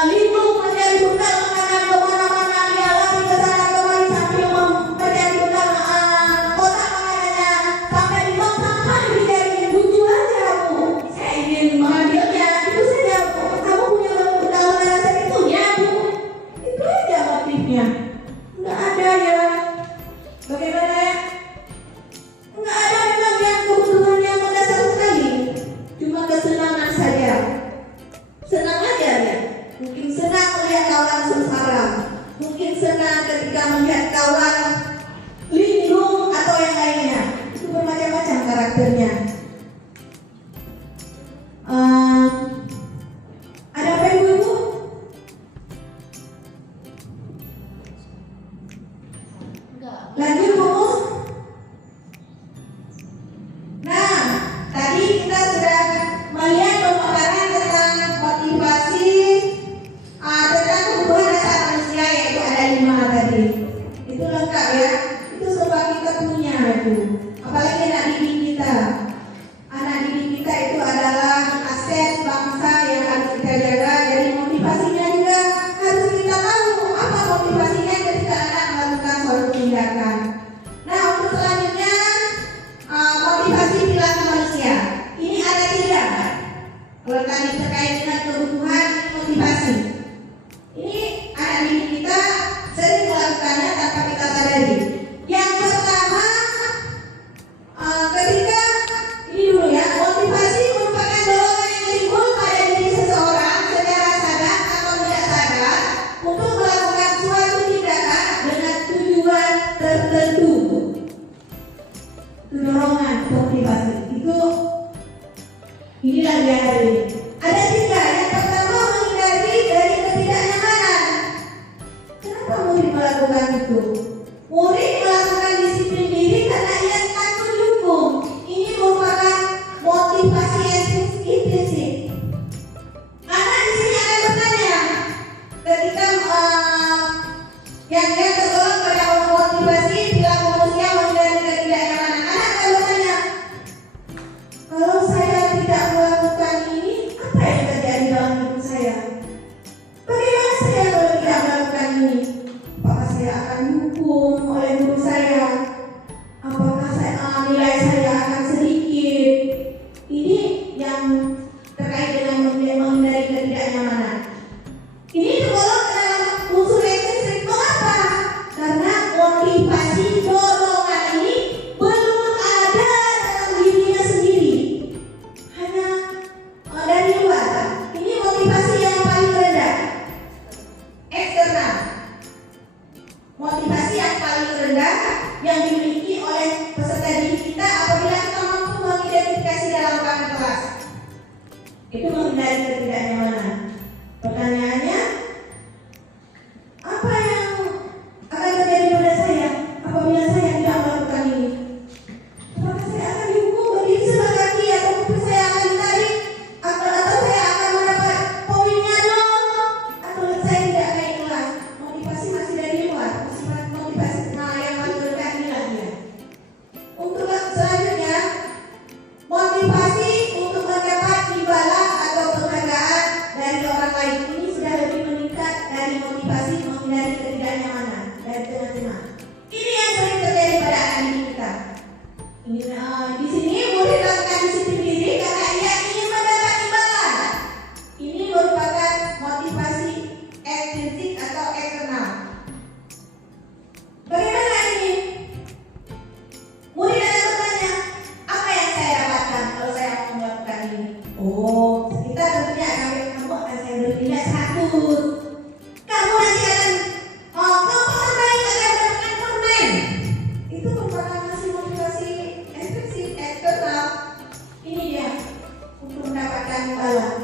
linglung mencari bekal makanan kemana-mana, dia lari ke sana kemari sambil mencari bekal kotak makanannya sampai di tong sampah dicari. Lucu aja, Bu. Saya ingin mengambilnya. Itu saja, Bu. Kamu punya bekal makanan segitunya, Bu. Itu aja motifnya. Nggak ada ya. Bagaimana ya? Nggak ada memang yang kebutuhan yang mendasar sekali. Cuma kesenangan saja. Senang aja ya. Mungkin senang melihat kawan sengsara. Mungkin senang ketika melihat kawan linglung atau yang lainnya. Itu bermacam-macam karakternya. Ada apa ibu-ibu? Lanjut Bu. Nah, tadi kita sudah melihat pemaparan tentang motivasi tentang kebutuhan dasar manusia, yaitu ada 5 tadi. Itu lengkap ya. Itu semua kita punya itu. Apalagi anak didik kita. Anak didik kita itu adalah aset bangsa yang harus kita jaga. Jadi motivasinya juga harus kita tahu apa motivasinya ketika anak melakukan suatu tindakan. Nah, untuk selanjutnya motivasi perilaku manusia. Ini ada 3. Kalau tadi terkait dengan kebutuhan, motivasi. Ini anak didik kita sering melakukannya tanpa kita sadari. Yang pertama, ketika ini dulu ya, motivasi merupakan dorongan yang timbul pada diri seseorang secara sadar atau tidak sadar untuk melakukan suatu tindakan dengan tujuan tertentu. Itu dorongan motivasi. Inilah dia hari ini. Ada 3. Yang pertama, menghindari dari ketidaknyamanan. Kenapa murid melakukan itu? Murid melakukan disiplin diri karena ia takut dihukum. Ini merupakan motivasi intrinsik. Anak di sini akan bertanya, ketika yang dia tergolong pada motivasi perilaku manusia menghindari ketidaknyamanan, anak akan bertanya, kalau saya tidak melakukan ini, apa yang terjadi dalam hidup saya? Bagaimana saya kalau tidak melakukan ini? Apakah saya akan dihukum oleh guru saya? Apakah nilai saya akan sedikit? Ini yang terkait dengan menghindari ketidaknyamanan. Ini tergolong dalam unsur intrinsik. Mengapa? baik. Ini sudah lebih meningkat dari motivasi menghindari ketidaknyamanan dan tengah-tengah. Ini yang sering terjadi pada anak didik kita. Di sini murid lakukan disiplin diri karena ia ingin mendapat imbalan. Ini merupakan motivasi intrinsik atau eksternal. Bagaimana ini? Murid akan bertanya, apa yang saya dapatkan kalau saya melakukan ini? Oh, kita tentunya saya berpindah 100. Kamu nanti akan kelompok terbaik akan mendapatkan permen. Itu merupakan masih motivasi intrinsik eksternal. Ini dia untuk mendapatkan imbalan.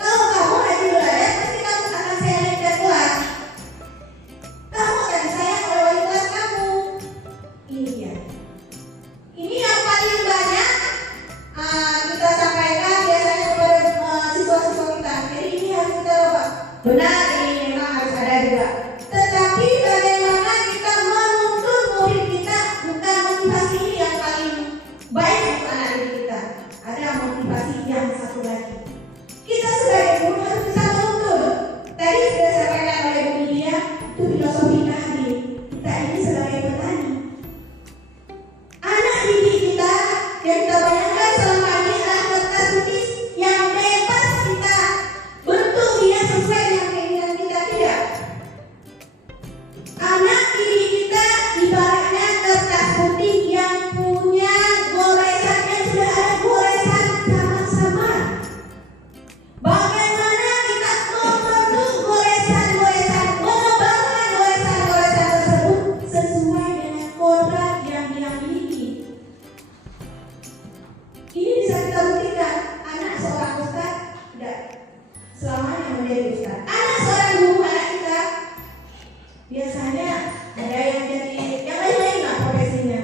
Kalau kamu rajin belajar, pasti kamu akan saya naikkan kelas. Kamu akan disayang oleh wali kelas kamu. Ini dia. Ini yang paling banyak kita sampaikan biasanya kepada siswa-siswa kita. Jadi ini harus kita ubah. Benar, ini memang harus ada juga. Tetapi bagaimana kita menuntun murid kita, bukan motivasi ini yang paling baik untuk anak didik kita. Ada motivasi yang satu lagi. Kita sebagai guru harus bisa menuntun. Tadi sudah disampaikan oleh Bu Lydia, itu filosofi Nahdien. Kita ini sebagai petani. Anak didik kita yang kita bayangkan selama ini adalah kertas putih yang bebas kita bentuk dia sesuai dengan keinginan kita, tidak. Anak didik kita ibaratnya kertas putih yang punya goresan, yang sudah ada goresan sama-sama. Bagaimana kita membentuk goresan-goresan, mengembangkan goresan-goresan tersebut sesuai dengan kodrat yang dia miliki. Ini bisa kita buktikan. Anak seorang ustaz tidak selamanya menjadi ustaz. Anak seorang guru, anak kita biasanya ada yang jadi yang lain-lain lah profesinya.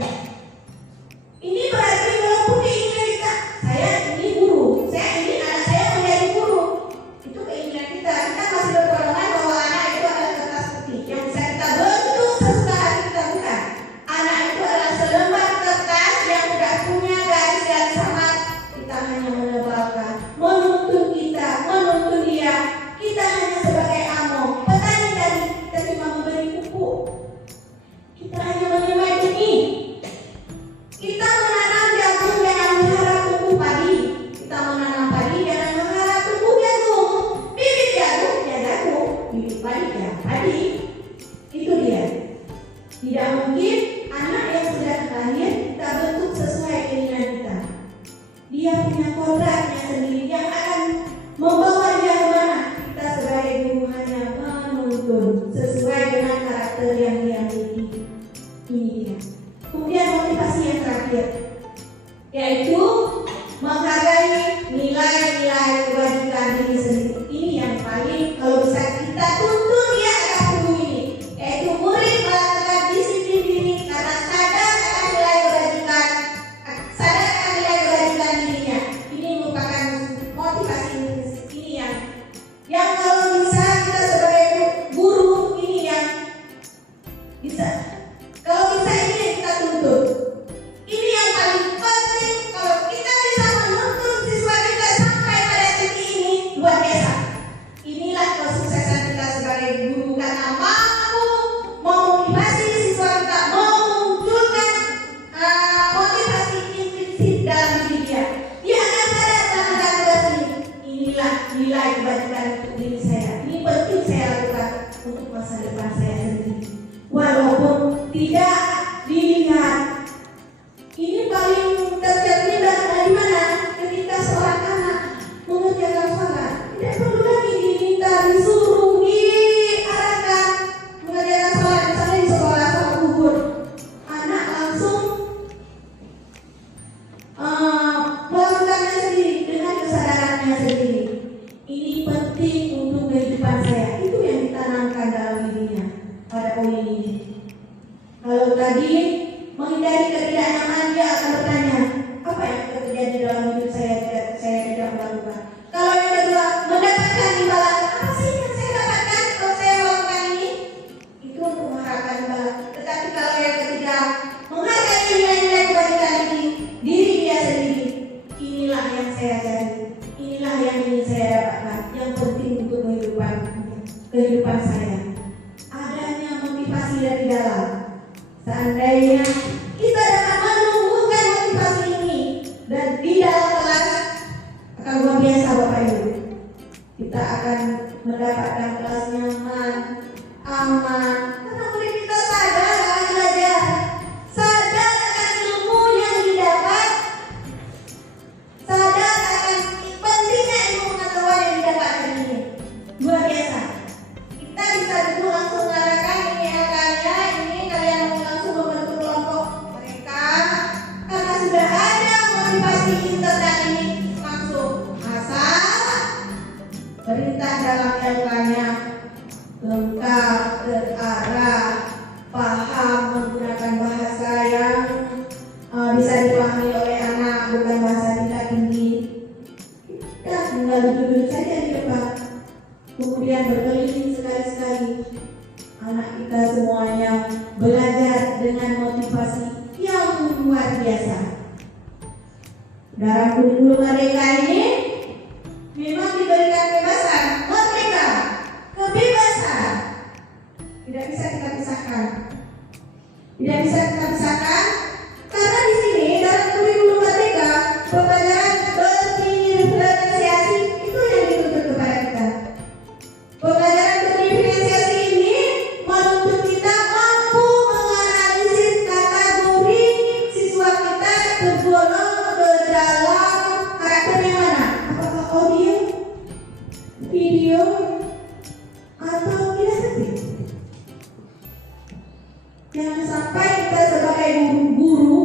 Ini berarti walaupun keinginan kita, saya ini guru, saya ini anak saya menjadi guru, itu keinginan kita. Kita masih berpegangan bahwa anak itu adalah kertas putih yang bisa kita bentuk sesuka hati kita, bukan. Anak itu adalah selembar kertas yang tidak punya garis-garis sama. Kita hanya menebalkan, menuntun kita, menuntun dia. Kita hanya sebagai among petani tadi, kita cuma memberi pupuk. Kita hanya menyemai benih. Kita menanam jagung jangan mengharap tumbuh padi. Kita menanam padi jangan mengharap tumbuh jagung. Bibit jagung ya jagung, bibit padi ya padi. Itu dia. Tidak mungkin anak yang sudah lahir kita bentuk sesuai keinginan kita. Dia punya kodratnya sendiri yang akan membawa dia kemana. Kita sebagai guru hanya menuntun sesuai dengan karakter yang dia miliki. Ini dia. Kemudian motivasi yang terakhir, yaitu menghargai nilai-nilai kebajikan diri sendiri. Ini yang paling kalau bisa kita tuntun dia akan tumbuh ini, yaitu murid melakukan disiplin diri karena sadar akan nilai kebajikan, sadar akan nilai kebajikan dirinya. Ini merupakan motivasi ini yang kalau bisa kita sebagai guru ini yang bisa. Kalau bisa ini yang kita tuntut. Ini yang paling penting. Kalau kita bisa menuntut siswa kita sampai pada titik ini, luar biasa. Inilah kesuksesan kita sebagai guru karena mampu memotivasi siswa kita, memunculkan motivasi intrinsik dalam diri dia. Dia akan sadar melakukan tugas ini. Inilah nilai kebajikan untuk diri saya. Ini penting saya lakukan untuk masa depan saya sendiri. Walaupun tidak dilihat. Ini paling tercermin dari mana? Ketika seorang anak mengerjakan sholat, tidak perlu lagi diminta, disuruh, diarahkan mengerjakan sholat. Misalnya di sekolah sholat zuhur, anak langsung melakukannya sendiri dengan kesadarannya sendiri. Ini penting untuk kehidupan saya. Itu yang ditanamkan dalam dirinya pada poin ini. Kalau tadi menghindari ketidaknyamanan, dia akan bertanya, apa yang terjadi dalam hidup saya tidak melakukan. Kalau yang kedua, mendapatkan kehidupan saya. Adanya motivasi dari dalam. Seandainya kita dapat menumbuhkan motivasi ini dan di dalam kelas akan luar biasa Bapak Ibu. Kita akan mendapatkan kelas nyaman, aman, karena murid kita sadar akan belajar, sadar akan ilmu yang didapat, sadar akan pentingnya ilmu pengetahuan yang didapatkan ini. Luar biasa. Kita bisa dulu langsung mengarakan ini angkanya, ini kalian mau langsung membentuk kelompok mereka, karena sudah ada motivasi internal ini langsung asal perintah dalam LK-nya lengkap, terarah, paham, menggunakan bahasa yang bisa dipahami oleh anak, bukan bahasa tingkat tinggi. Kita tinggal duduk saja di depan, kemudian berkeliling sekali-sekali. Anak kita semuanya belajar dengan motivasi yang luar biasa. Dalam kurikulum Merdeka ini memang diberikan kebebasan, merdeka, kebebasan. Tidak bisa kita pisahkan. Tidak bisa kita pisahkan karena di sini dalam kurikulum Merdeka pembelajaran berdiferensiasi itu yang dituntut kepada kita. Pembelajaran berdiferensiasi ini menuntut kita mampu menganalisis kategori siswa kita tergolong ke dalam karakter yang mana? Apakah audio, video, atau kinestetik? Jangan sampai kita sebagai guru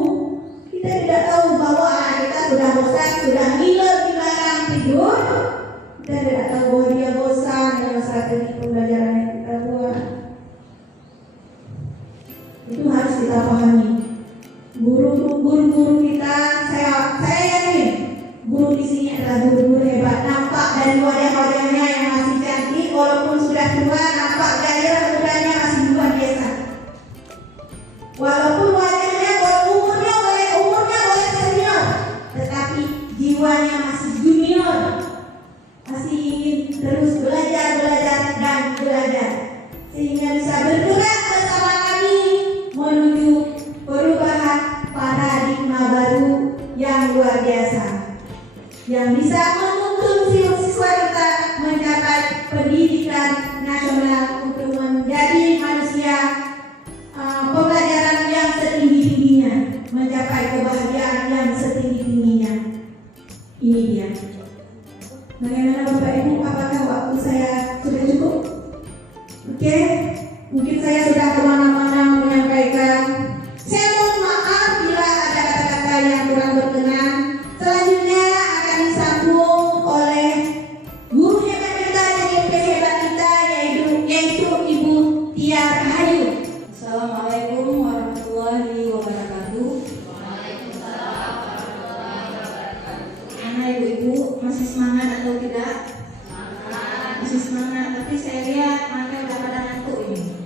kita tidak tahu bahwa anak kita sudah bosan, sudah ngiler di belakang tidur. Kita tidak tahu bahwa dia bosan dengan strategi pembelajaran yang kita buat. Itu harus kita pahami. Guru-guru kita, saya yakin guru di sini adalah guru-guru hebat. Nampak dari wajah-wajahnya yang masih cantik, walaupun sudah tua, nampak gairah mudanya masih luar biasa. Walaupun wajahnya, umurnya boleh senior, tetapi jiwanya masih junior, masih ingin terus belajar dan belajar, sehingga bisa bergerak bersama kami menuju perubahan paradigma baru yang luar biasa, yang bisa menuntun siswa kita mencapai pendidikan nasional untuk menjadi manusia pembelajaran yang setinggi-tingginya, mencapai kebahagiaan yang setinggi-tingginya. Ini dia. Bagaimana Bapak Ibu? Apakah waktu saya sudah cukup? Oke, mungkin saya sudah kemana-mana menyampaikan. Saya mohon maaf bila ada kata-kata yang kurang berkenan. Selanjutnya akan disambung oleh guru hebat kita dan IMP hebat kita, yaitu Ibu Tia Rahayu. Assalamualaikum warahmatullahi wabarakatuh. Ibu-ibu masih semangat atau tidak? Masih semangat, tapi saya lihat mata udah pada ngantuk ini.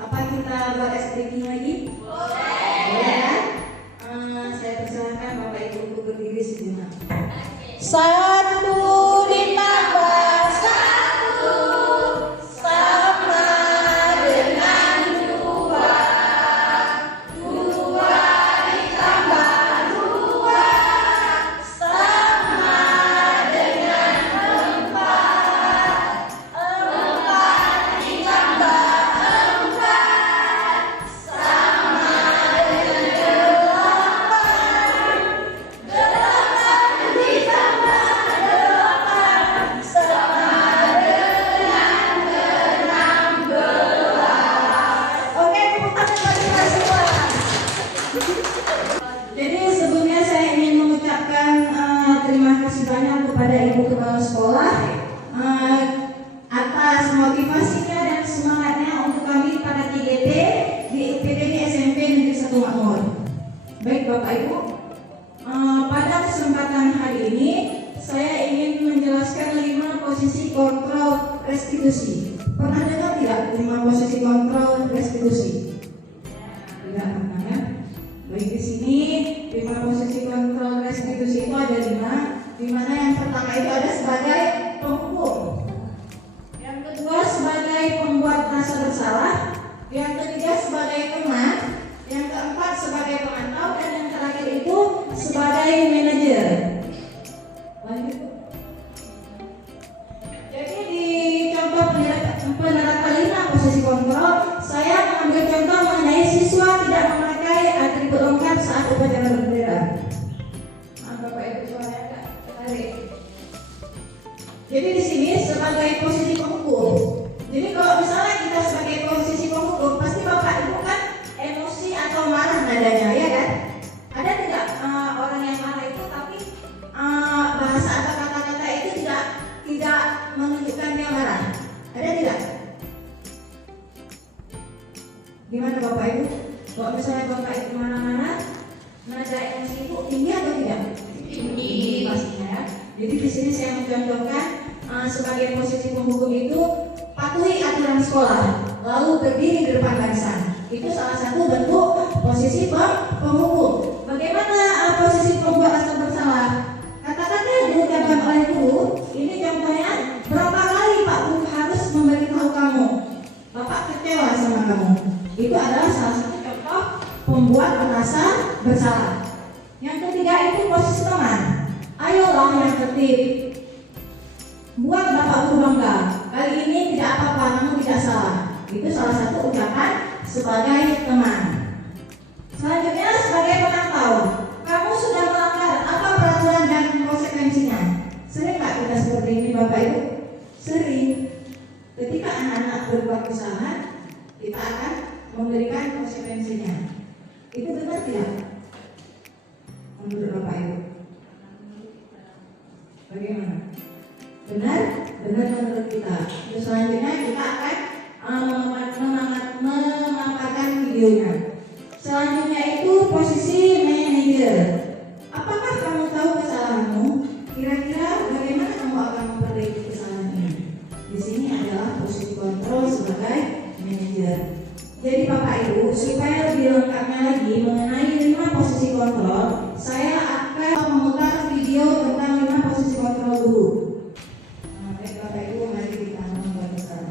Apa kita buat SPG lagi? Boleh kan? Saya persilahkan Bapak Ibu untuk berdiri sejenak. 1 ditambah 1 sama dengan 2. 2 ditambah 2 sama dengan 4. 4 ditambah 4 sama dengan 8. 8 ditambah 8 sama dengan 16. Oke, putar bagi kita semua. Jadi sebelumnya saya ingin mengucapkan terima kasih banyak kepada Ibu Kepala Sekolah atas motivasinya dan semangatnya untuk kami pada 3T di UPTN SMP Negeri 1 Makmur. Baik Bapak Ibu, pada kesempatan hari ini saya ingin menjelaskan 5 posisi kontrol restitusi. Pernah dengar tidak 5 posisi kontrol restitusi? Tidak pernah ya? Baik, di sini 5 posisi kontrol restitusi itu ada 5, di mana yang pertama itu ada sebagai penghukum, yang kedua sebagai sebagai teman, yang keempat sebagai pemantau, dan yang terakhir itu sebagai manajer. Lanjut. Jadi di contoh penerapan 5 posisi kontrol, saya mengambil contoh mengenai siswa tidak memakai atribut lengkap saat upacara bendera. Bapak Ibu suaranya agak tertarik. Jadi di sini sebagai posisi penghukum. Jadi kalau misalnya kita sebagai posisi penghukum, pasti Bapak Ibu kan emosi atau marah nadanya, ya kan? Ada tidak orang yang marah itu tapi bahasa atau kata-kata itu tidak menunjukkan dia marah? Ada tidak? Gimana Bapak Ibu? Kalau misalnya Bapak Ibu marah-marah, nada emosi itu tinggi atau tidak? Tinggi pastinya ya. Jadi di sini saya mencontohkan sebagai posisi penghukum itu patuhi aturan sekolah, lalu berdiri di depan barisan. Itu salah satu bentuk posisi penghukum. Bagaimana posisi pembuat rasa bersalah? Kata-kata yang diucapkan oleh guru, ini contohnya berapa kali Pak Guru harus memberitahu kamu, Bapak kecewa sama kamu. Itu adalah salah satu contoh pembuat merasa bersalah. Yang ketiga itu posisi teman. Ayolah yang tertib, buat Bapak Guru bangga. Kali ini tidak apa-apa, kamu tidak salah. Itu salah satu ucapan sebagai teman. Selanjutnya sebagai pemantau. Kamu sudah melanggar apa peraturan dan konsekuensinya? Sering nggak kita seperti ini Bapak Ibu? Sering. Ketika anak-anak berbuat kesalahan, kita akan memberikan konsekuensinya. Itu benar tidak? Menurut Bapak Ibu? Bagaimana? Benar? Benar menurut kita. Terus selanjutnya kita akan memaparkan videonya. Selanjutnya itu posisi manajer. Apakah kamu tahu kesalahanmu? Kira-kira bagaimana kamu akan memperbaiki kesalahan ini? Di sini adalah posisi kontrol sebagai manajer. Jadi Bapak Ibu, supaya lebih lengkapnya lagi mengenai 5 posisi kontrol, saya akan memutar video tentang 5 posisi kontrol dulu. Baik Bapak Ibu, mari kita nonton bersama.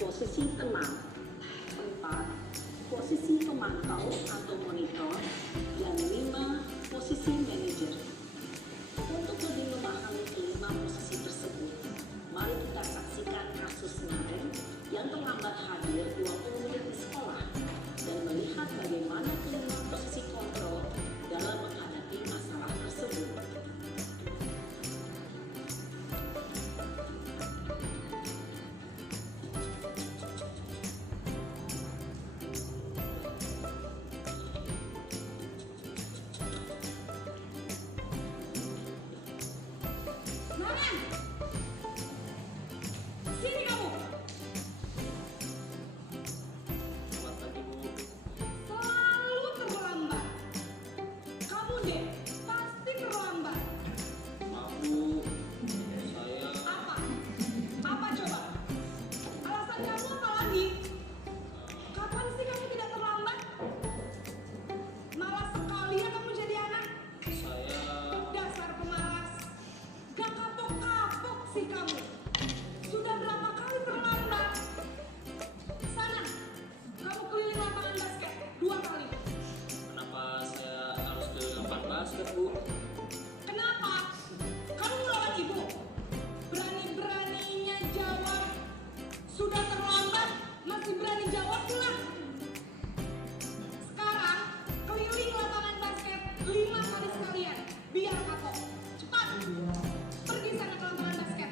Posisi teman. 4. Posisi pemantau atau monitor. Dan 5. Posisi manajer. Untuk lebih memahami kelima posisi tersebut, Nanan! Sini kamu! Selamat pagi, Bu. Selalu terlambat. Kamu deh, pasti terlambat. Maaf, Bu. Saya Apa? Apa coba? Alasan kamu apa lagi? Kapan sih kamu tidak terlambat? Malas sekali ya kamu jadi anak. Dasar pemalas. Gak kapok-kapok sih kamu. Sudah berapa kali terlambat? Sana, kamu keliling lapangan basket 2 kali. Kenapa saya harus ke lapangan basket, Bu? Kenapa? Kamu melawan ibu. Berani-beraninya jawab. Sudah terlambat, masih berani jawab pula. Sekarang, keliling lapangan basket 5 kali sekalian. Biar kapok. Cepat. Pergi sana ke lapangan basket.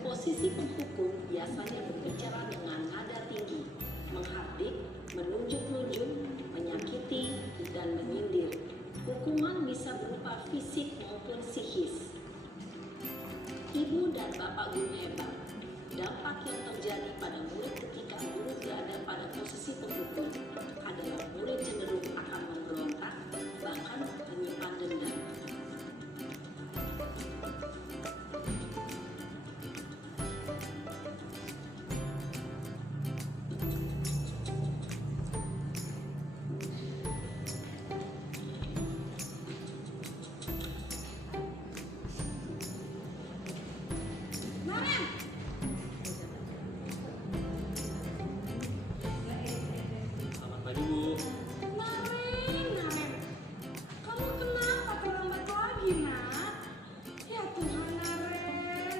Posisi penghukum biasanya berbicara dengan nada tinggi, menghardik, menunjuk-nunjuk, menyakiti, dan menyindir. Hukuman bisa berupa fisik maupun psikis. Ibu dan Bapak guru hebat. Dampak yang terjadi pada murid ketika guru berada pada posisi penghukum adalah murid cenderung akan memberontak, bahkan menyimpan dendam. Nanan! Selamat pagi, Bu. Naren. Kamu kenapa terlambat lagi, Nak? Ya Tuhan, Naren.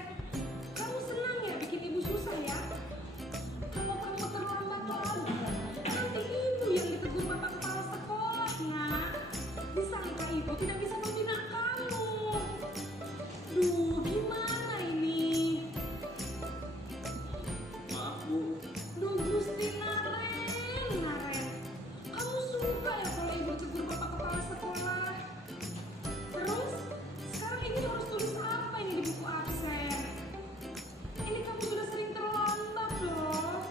Kamu senang ya bikin ibu susah ya? Kalau kamu terlambat lagi, nanti ibu yang ditegur bapak kepala sekolah, Nak. Disangka ibu tidak bisa membina kamu. Duh, gimana ini? Maaf, Bu. Duh, Gusti Naren. Kamu suka ya kalau ibu tegur bapak kepala sekolah? Terus, sekarang ini harus tulis apa ini di buku absen? Ini kamu sudah sering terlambat loh.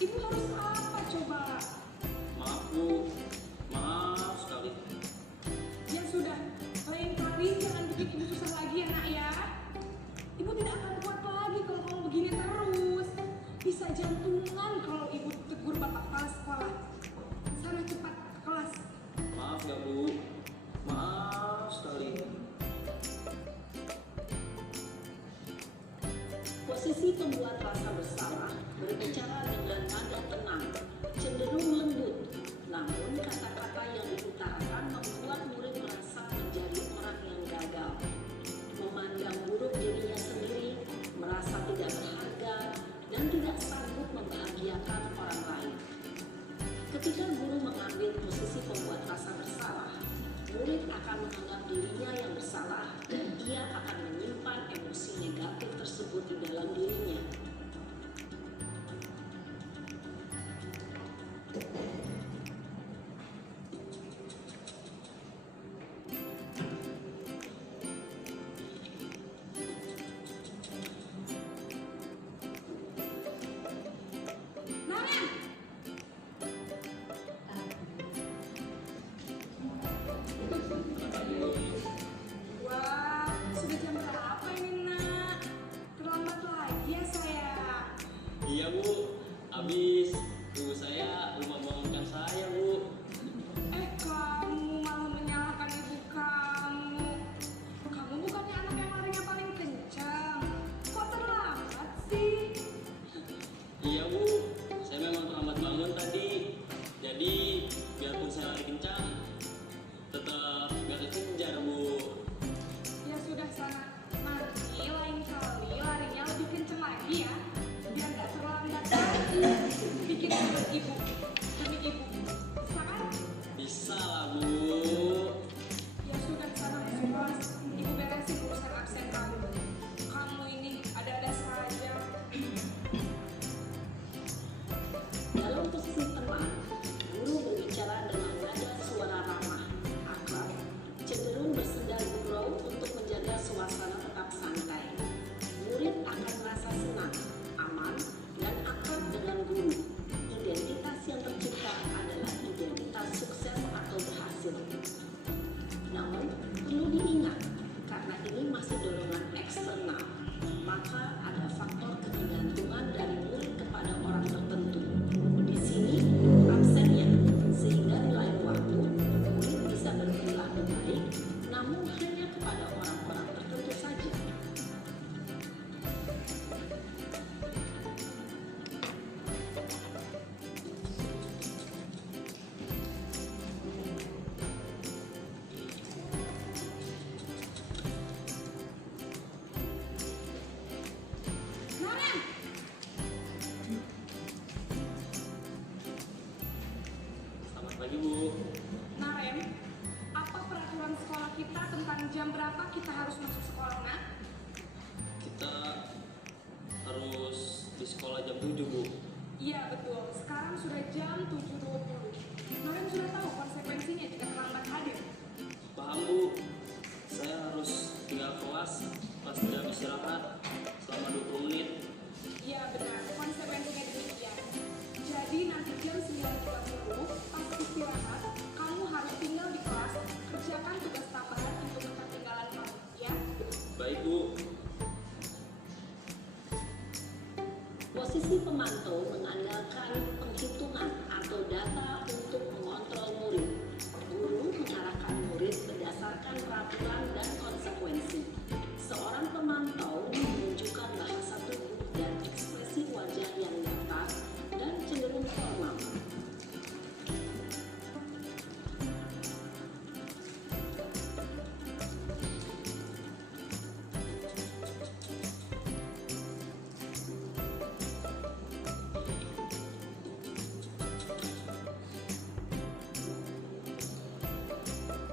Ibu harus apa coba? Maaf, Bu. Maaf sekali. Ya sudah, lain kali jangan bikin ibu susah lagi ya nak ya. Ibu tidak akan kuat lagi kalau kamu begini terus. Bisa jantungan kalau ibu tegur bapak kepala sekolah. Sana cepat ke kelas. Maaf ya, Bu. Maaf sekali. Posisi pembuat rasa bersalah berbicara dengan nada tenang, cenderung lembut. Namun kata-kata yang diutarakan membuat murid merasa menjadi orang yang gagal, memandang buruk dirinya sendiri, merasa tidak berharga, dan tidak sanggup membahagiakan orang lain. Ketika guru mengambil posisi pembuat rasa bersalah, murid akan menganggap dirinya yang bersalah dan ia akan menyimpan emosi negatif tersebut di dalam dirinya. Nanan! Wah, sudah jam berapa ini nak? Terlambat lagi ya saya. Iya, Bu. Habis ibu saya lupa bangunkan saya, Bu. Kamu malah menyalahkan ibu kamu. Kamu bukannya anak yang larinya paling kencang. Kok terlambat sih? Iya, Bu. Saya memang terlambat bangun tadi. Jadi, biarpun saya lari kencang, tetap gak kekejar, Bu. Ya sudah sana. Nanti lain kali larinya lebih kenceng lagi ya. Biar gak terlambat lagi. Bikin dengan ibu. Demi ibu. Bisa kan? Bisa lah, Bu. Ya sudah sana masuk kelas. Ibu beresin urusan absen kamu. Kamu ini ada-ada saja. Dalam posisi tenang, guru berbicara dengan nada suara ramah, akrab, cenderung bersenda gurau untuk jadwal kita tentang jam berapa kita harus masuk sekolah, nak? Kita harus di sekolah jam 7, Bu. Iya, betul. Sekarang sudah jam 7.20. Kalian sudah tahu konsekuensinya jika terlambat hadir? Paham, Bu. Saya harus tinggal kelas pas jam istirahat selama 20 menit. Iya, benar. Konsekuensinya demikian. Jadi nanti jam 9.30 pas istirahat, kamu harus tinggal di kelas, kerjakan tugas tambahan untuk ketertinggalan kamu, ya? Baik, Bu. Posisi pemantau mengandalkan penghitungan atau data untuk mengontrol murid. Guru mengarahkan murid berdasarkan peraturan dan konsekuensi. Seorang pemantau menunjukkan bahasa tubuh dan ekspresi wajah yang datar dan cenderung formal.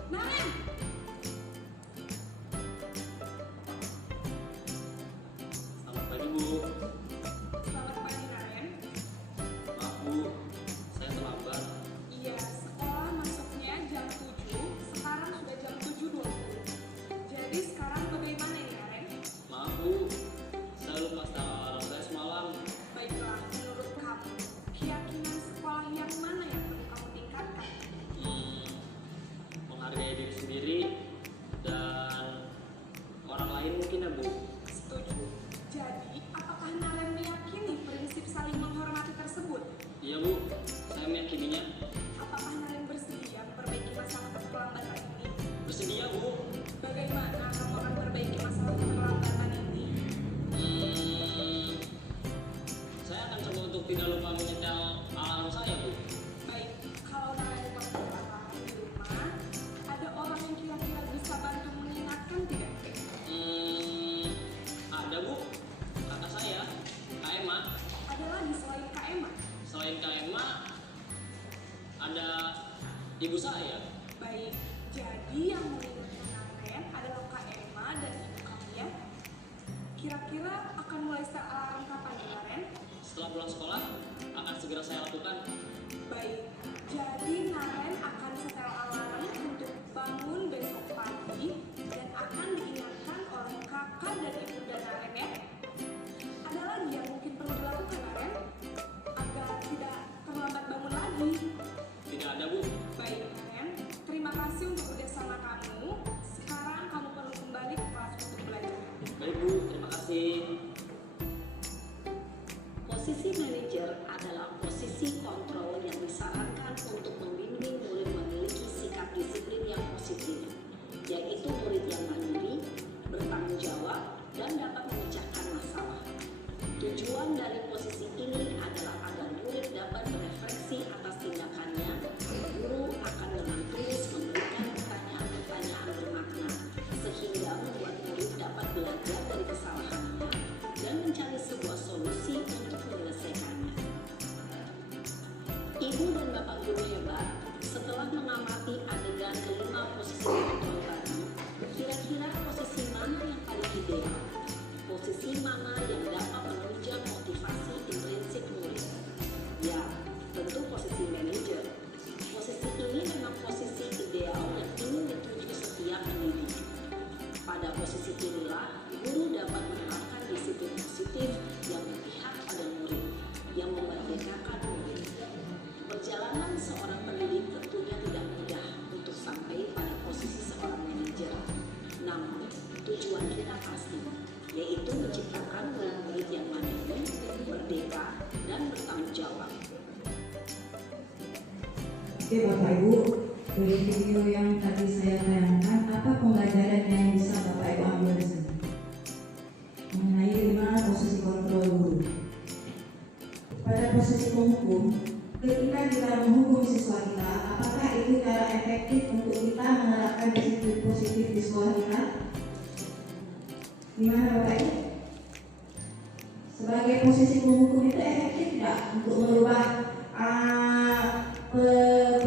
Naren! Selamat pagi, Bu. Selamat pagi, Naren. Maaf, Bu. Saya terlambat. Iya, sekolah masuknya jam 7, sekarang sudah jam 7.20. Jadi sekarang bagaimana ini, Naren? Maaf, Bu. Saya lupa setel alarm saya semalam. Baiklah, menurut kamu, keyakinan sekolah yang mana yang perlu kamu tingkatkan? Menghargai diri sendiri dan orang lain mungkin, ya, Bu. Setuju. Jadi, apakah Naren meyakini prinsip saling menghormati tersebut? Iya, Bu. Saya meyakininya. Apakah Naren bersedia memperbaiki masalah keterlambatan ini? Bersedia, Bu. Bagaimana kamu akan memperbaiki masalah keterlambatan ini? Saya akan coba untuk tidak lupa menyetel alarm saya, Bu. Baik, kalau Naren lupa menyetel alarm di rumah, ada orang yang kira-kira bisa bantu mengingatkan tidak? Ada, Bu. Kata saya, Kak Emma. Ada lagi selain Kak Emma? Selain Kak Emma, ada ibu saya. Baik, jadi yang mengingatkan Naren adalah Kak Emma dan ibu kamu, ya? Kira-kira akan mulai setel alarm kapan, Naren? Setelah pulang sekolah, akan segera saya lakukan. Baik, jadi Naren akan setel alarm untuk bangun besok pagi dan akan diingatkan oleh kakak dan ibunda Naren, ya? Ada lagi yang mungkin perlu dilakukan, Naren? Agar tidak terlambat bangun lagi. Tidak ada, Bu. Baik, Naren. Terima kasih untuk kerjasama kamu. Sekarang kamu perlu kembali ke kelas untuk belajar. Baik, Bu. Terima kasih. Posisi manajer adalah posisi kontrol yang disarankan untuk membimbing murid memiliki sikap disiplin yang positif, yaitu murid yang mandiri, bertanggung jawab, dan dapat memecahkan masalah. Tujuan dari posisi ini adalah agar murid dapat berefleksi atas tindakannya. Guru akan dengan tulus memberikan pertanyaan-pertanyaan bermakna, sehingga membuat murid dapat belajar dari kesalahannya dan mencari sebuah solusi untuk menyelesaikannya. Ibu dan Bapak guru hebat, setelah mengamati adegan kelima posisi kontrol tadi, kira-kira posisi mana yang paling ideal? Posisi mana yang dapat menunjang motivasi intrinsik murid? Ya, tentu posisi manajer. Posisi ini memang posisi ideal yang ingin dituju setiap pendidik. Pada posisi inilah, guru dapat menerapkan disiplin positif yang berpihak pada murid, yang memerdekakan murid. Perjalanan seorang pendidik tentunya tidak mudah untuk sampai pada posisi seorang manajer. Namun, tujuan kita pasti, yaitu menciptakan murid-murid yang mandiri, merdeka, dan bertanggung jawab. Oke Bapak Ibu, dari video yang tadi saya tayangkan, apa pembelajaran yang bisa Bapak Ibu ambil di sini? Mengenai 5 posisi kontrol guru. Pada posisi penghukum, ketika kita menghukum siswa kita, apakah itu cara efektif untuk kita menerapkan disiplin positif di sekolah kita? Gimana Bapak Ibu? Sebagai posisi penghukum itu efektif tidak untuk merubah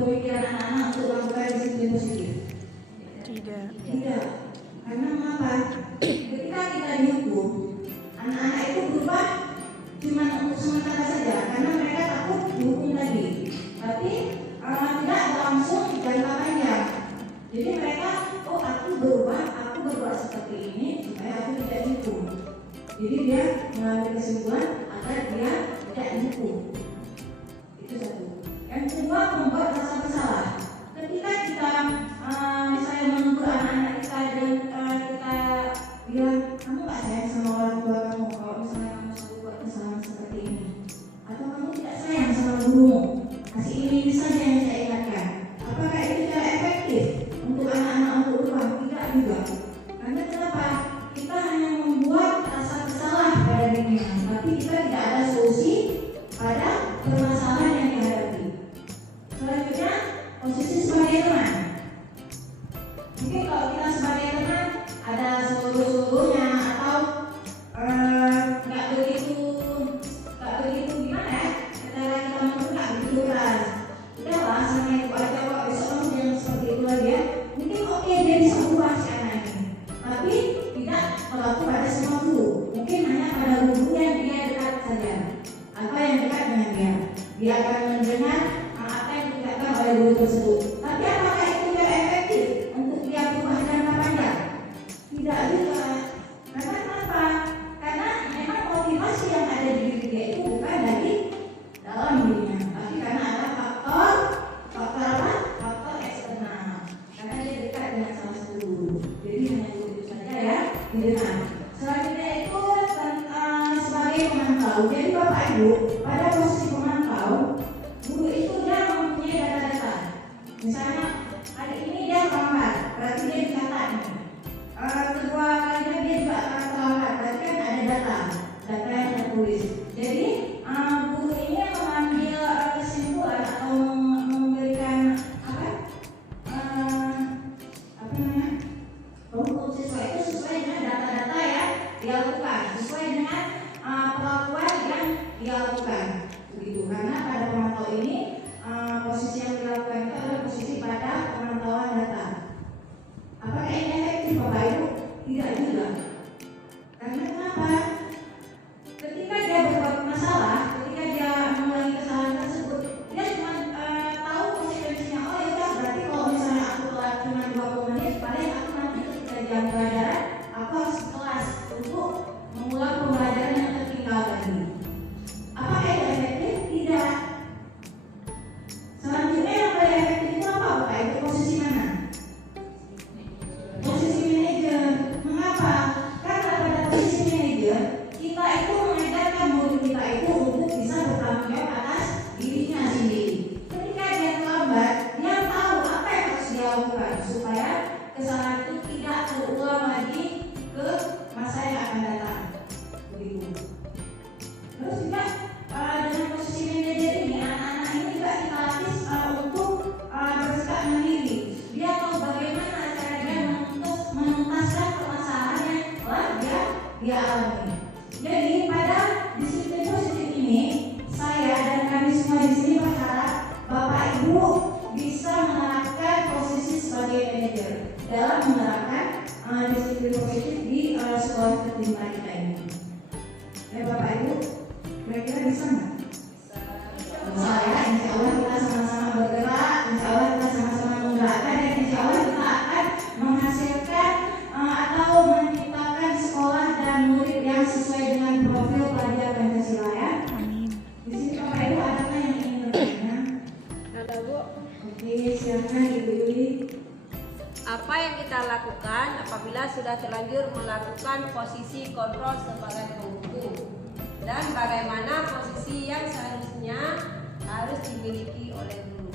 pemikiran anak-anak untuk melakukan disiplin positif? Tidak. Tidak. Karena mengapa? Ketika kita dihukum, anak-anak itu berubah cuma untuk sementara saja, karena mereka takut dihukum lagi. Tapi tidak langsung jangka panjang. Jadi mereka, oh aku berubah seperti ini supaya aku tidak dihukum. Jadi dia mengambil kesimpulan agar dia tidak dihukum. Itu satu. Yang kedua, membuat rasa bersalah. Ketika kita misalnya menegur anak-anak kita dan kita bilang kamu nggak sayang sama orang tua kamu kalau misalnya kamu selalu buat kesalahan seperti ini, atau kamu tidak sayang sama gurumu, kasih ini saja yang saya ingatkan. Apakah itu cara efektif untuk anak-anak untuk berubah? Tidak juga. Karena kenapa? Kita hanya membuat rasa bersalah pada dirinya, tapi kita tidak ada solusi pada permasalahan yang dihadapi. Selanjutnya, posisi sebagai teman. Mungkin kalau kita sebagai teman ada seluruh-seluruhnya atau nggak begitu gimana ya? Cara kita menurut nggak begitu keras. Udahlah sama itu aja kok, besok kamu jangan seperti itu lagi ya. Mungkin oke, dia bisa ubah si anak ini, tapi tidak berlaku pada semua guru. Mungkin hanya pada guru yang dia dekat saja. Apa yang dekat dengan dia akan mendengar apa yang dikatakan oleh guru tersebut. Tapi apakah itu tidak efektif untuk dia berubah jangka panjang? Tidak juga. Karena kenapa? Karena memang motivasi yang ada di diri dia itu bukan dari dalam dirinya, tapi karena ada faktor eksternal. Karena dia dekat dengan salah satu guru. Jadi hanya itu saja ya. Didengar. Selanjutnya itu sebagai pemantau. Jadi Bapak Ibu, pada posisi pemantau, guru itu dia mempunyai data-data. Misalnya hari ini dia terlambat, berarti dia dicatat nih. Kedua kalinya dia juga akan terlambat, berarti kan ada data yang tertulis. Jadi guru ini mengambil kesimpulan atau memberikan untuk siswa itu sesuai dengan data-data yang dia lakukan, sesuai dengan perlakuan yang dia lakukan. Begitu. Karena pada pemantau ini posisi yang dilakukan itu adalah posisi pada pemantauan data. Apakah ini efektif Bapak Ibu? Tidak juga. Karena kenapa? Ketika dia berbuat masalah, ketika dia mengulangi kesalahan tersebut, dia cuma tahu konsekuensinya. Oh ya berarti kalau misalnya aku telat cuma 20 menit, paling aku nanti ketika jam pelajaran aku harus kelas untuk mengulang pembelajaran yang tertinggal tadi. Apakah itu efektif? Tidak. Selanjutnya yang paling efektif itu apa Bapak Ibu? Posisi mana? Posisi manajer. Mengapa? Karena pada posisi manajer kita itu mengajarkan murid kita itu untuk bisa bertanggung jawab atas dirinya sendiri. Ketika dia terlambat, dia tahu apa yang harus dia lakukan supaya kesalahan itu tidak terulang lagi ke masa yang akan datang. Begitu. Terus juga dengan posisi manajer ini, anak-anak ini juga kita latih untuk bersikap mandiri. Dia tahu bagaimana cara dia menuntaskan permasalahan yang telah dia alami. Jadi pada disiplin positif ini, saya dan kami semua di sini berharap Bapak Ibu bisa menerapkan posisi sebagai manajer dalam menerapkan disiplin positif di sekolah ketimbangan kita ini. Ya Bapak Ibu, kira-kira bisa nggak? Bisa ya, insya Allah kita sama-sama bergerak, insya Allah kita sama-sama menggerakkan, dan insya Allah kita akan menghasilkan atau menciptakan sekolah dan murid yang sesuai dengan profil pelajar Pancasila ya. Di sini Bapak Ibu adakah yang ingin bertanya? Ada Bu. Oke, silakan Ibu Yuli. Apa yang kita lakukan apabila sudah terlanjur melakukan posisi kontrol sebagai penghukum, dan bagaimana posisi yang seharusnya harus dimiliki oleh guru?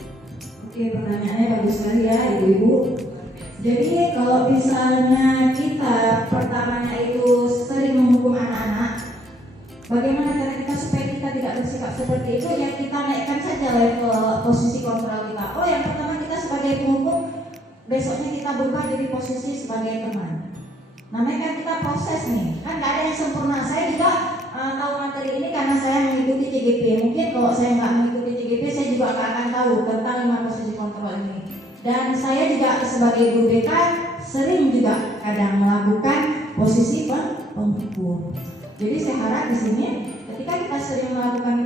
Oke, pertanyaannya bagus sekali ya Ibu-Ibu. Jadi kalau misalnya kita pertamanya itu sering menghukum anak-anak, bagaimana cara kita supaya kita tidak bersikap seperti itu? Ya kita naikkan saja level posisi kontrol kita. Oh, yang pertama kita sebagai penghukum, besoknya kita berubah jadi posisi sebagai teman. Namanya kan kita proses nih, kan gak ada yang sempurna. Saya juga tahu materi ini karena saya mengikuti CGP. Mungkin kalau saya nggak mengikuti CGP, saya juga nggak akan tahu tentang 5 posisi kontrol ini. Dan saya juga sebagai guru BK sering juga kadang melakukan posisi pengukur. Jadi saya harap di sini ketika kita sering melakukan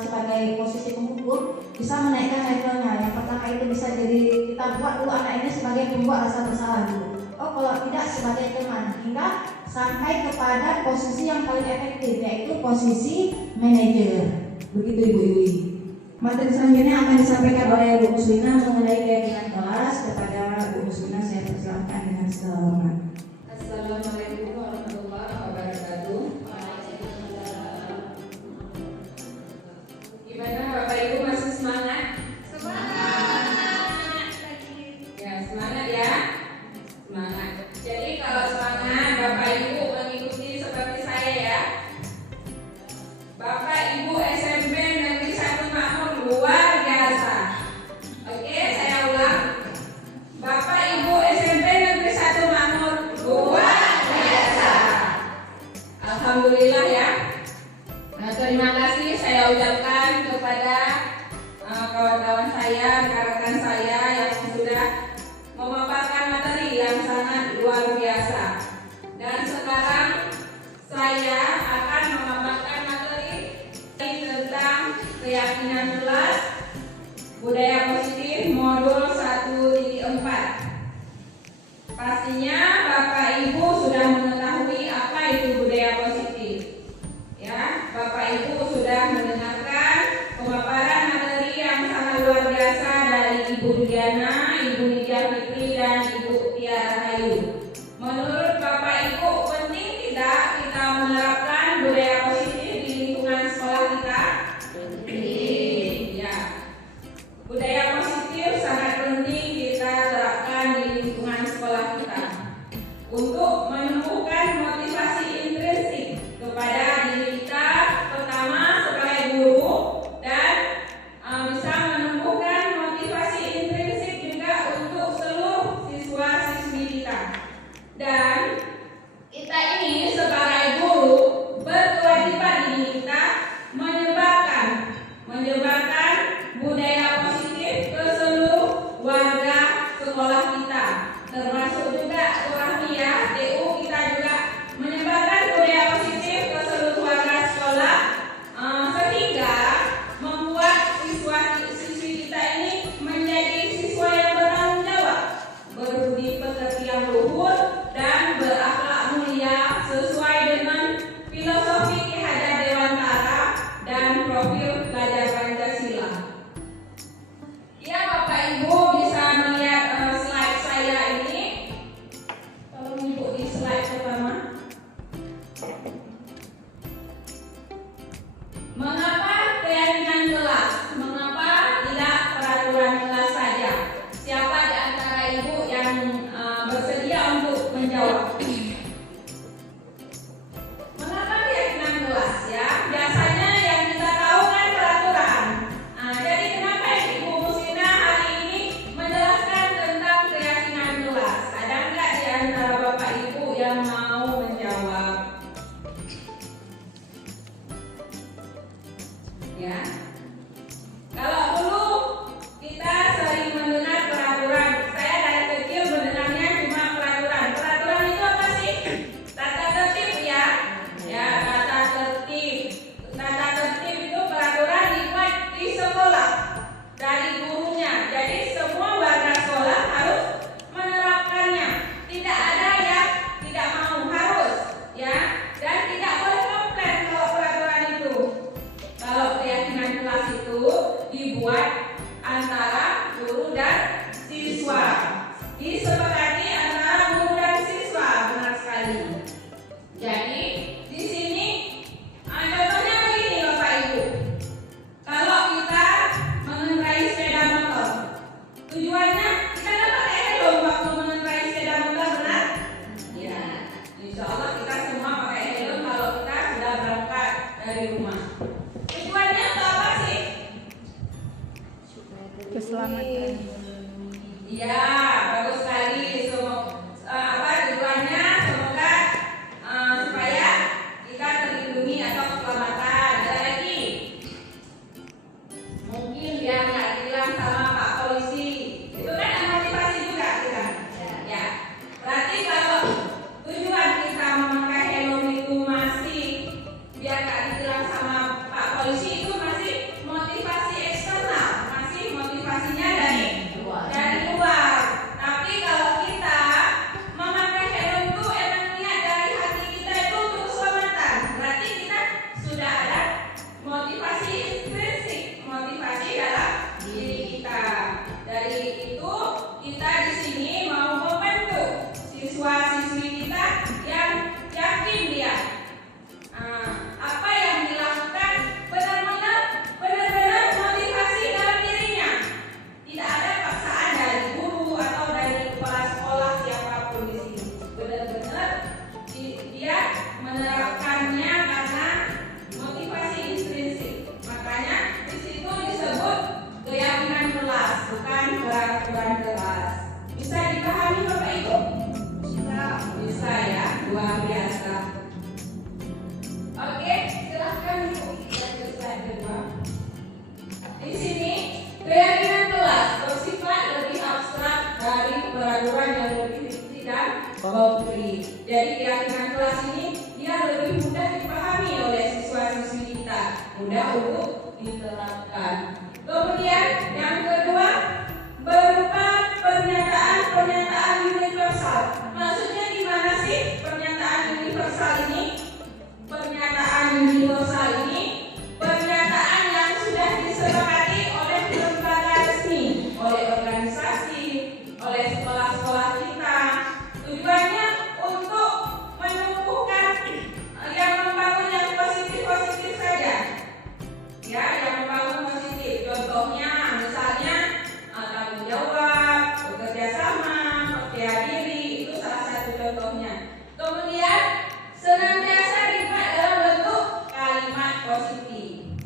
sebagai posisi pengukur bisa menaikkan levelnya. Yang pertama itu bisa jadi kita buat dulu anak ini sebagai pembuat rasa bersalah dulu. Oh kalau tidak sebagai teman, hingga sampai kepada posisi yang paling efektif yaitu posisi manajer. Begitu Ibu Iwi. Materi selanjutnya akan disampaikan oleh Bu Muslimah mengenai keyakinan kelas. Kepada Bu Muslimah saya persilakan dengan segala hormat. Assalamualaikum warahmatullahi wabarakatuh. Gimana Bapak Ibu, masih semangat? Semangat. Ya semangat ya. Semangat. Jadi kalau semangat Bapak Ibu mengikuti seperti saya ya. Bapak Ibu SMP Negeri 1 Makmur luar biasa. Oke, saya ulang. Bapak Ibu SMP Negeri 1 Makmur luar biasa. Alhamdulillah ya. Terima kasih saya ucapkan kepada kawan-kawan saya, rekan-rekan saya yang sudah memaparkan materi yang sangat luar biasa. Dan sekarang saya akan memaparkan materi tentang keyakinan kelas budaya positif modul 1.4. Pastinya Bapak Ibu sudah mengetahui apa itu budaya positif. Ya, Bapak Ibu sudah mendengarkan pemaparan materi yang sangat luar biasa dari Ibu Diana, Ibu Nidia Fitri, dan Ibu Tiara Ayu. Menurut Bapak Ibu, penting tidak kita menerapkan budaya positif di lingkungan sekolah kita? Penting. Ya. Budaya positif sangat penting kita terapkan di lingkungan sekolah kita untuk menumbuhkan motivasi intrinsik kepada diri kita, pertama sebagai guru, dan bisa menumbuhkan motivasi intrinsik juga untuk seluruh siswa-siswi kita. Dan kita ini sebagai guru berkewajiban ini kita menyebarkan budaya positif ke seluruh warga sekolah kita, termasuk juga Rahmi ya, TU kita juga menyebarkan budaya positif ke seluruh warga sekolah, sehingga membuat siswa-siswi kita ini menjadi siswa yang bertanggung jawab, berbudi pekerti yang luhur, dan berakhlak mulia sesuai dengan filosofi Ki Hajar Dewantara dan profil pelajar Pancasila. Ya Bapak Ibu bisa melihat slide saya ini. Tolong Ibu di slide pertama. Mengapa keyakinan kelas? Mengapa tidak peraturan kelas saja? Siapa di antara Ibu yang bersedia untuk menjawab? Mengapa keyakinan kelas ya? Biasanya yang kita tahu kan peraturan. Jadi kenapa Ibu Musina hari ini menjelaskan tentang keyakinan kelas? Ada nggak di antara Bapak Ibu yang mau menjawab? Ya. Kalau dulu kita sering mendengar peraturan, saya dari kecil mendengarnya cuma peraturan. Peraturan itu apa sih? Tata tertib ya. Ya, tata tertib. Tata tertib itu peraturan dibuat di sekolah dari gurunya. Jadi semua warga sekolah harus menerapkannya. Tidak ada yang tidak mau, harus ya. Dan tidak boleh komplain kalau peraturan itu. Kalau keyakinan kelas itu dibuat antara guru dan siswa, disepakati antara guru dan siswa, benar sekali. Jadi di sini contohnya begini Bapak Ibu, kalau kita mengendarai sepeda motor, tujuannya kita dapat helm waktu mengendarai sepeda motor, benar? Ya, insya Allah kita semua pakai helm kalau kita sudah berangkat dari rumah. Tujuannya untuk apa sih? Keselamatan. Iya, bagus sekali. Tujuannya semoga supaya kita terlindungi atau keselamatan. Ada lagi? Mungkin biar nggak hilang sama Pak Polisi. Itu kan motivasi juga kita. Ya. kelas. Bisa dipahami Bapak Ibu? Bisa ya, luar biasa. Oke, silahkan Ibu lihat ke slide kedua. Di sini keyakinan kelas bersifat lebih abstrak dari peraturan yang lebih rinci dan konkret. Jadi keyakinan kelas ini dia lebih mudah dipahami oleh siswa-siswi kita, mudah untuk diterapkan. Kemudian yang kedua berupa pernyataan universal. Maksudnya gimana sih pernyataan universal ini? Pernyataan universal ini pernyataan yang sudah disepakati oleh lembaga resmi, oleh organisasi, oleh sekolah-sekolah kita. Tujuannya untuk menumbuhkan yang membangun yang positif-positif saja. Ya, yang membangun positif. Contohnya misalnya tanggung jawab, bekerja sama, percaya diri, itu salah satu contohnya. Kemudian senantiasa dibuat dalam bentuk kalimat positif.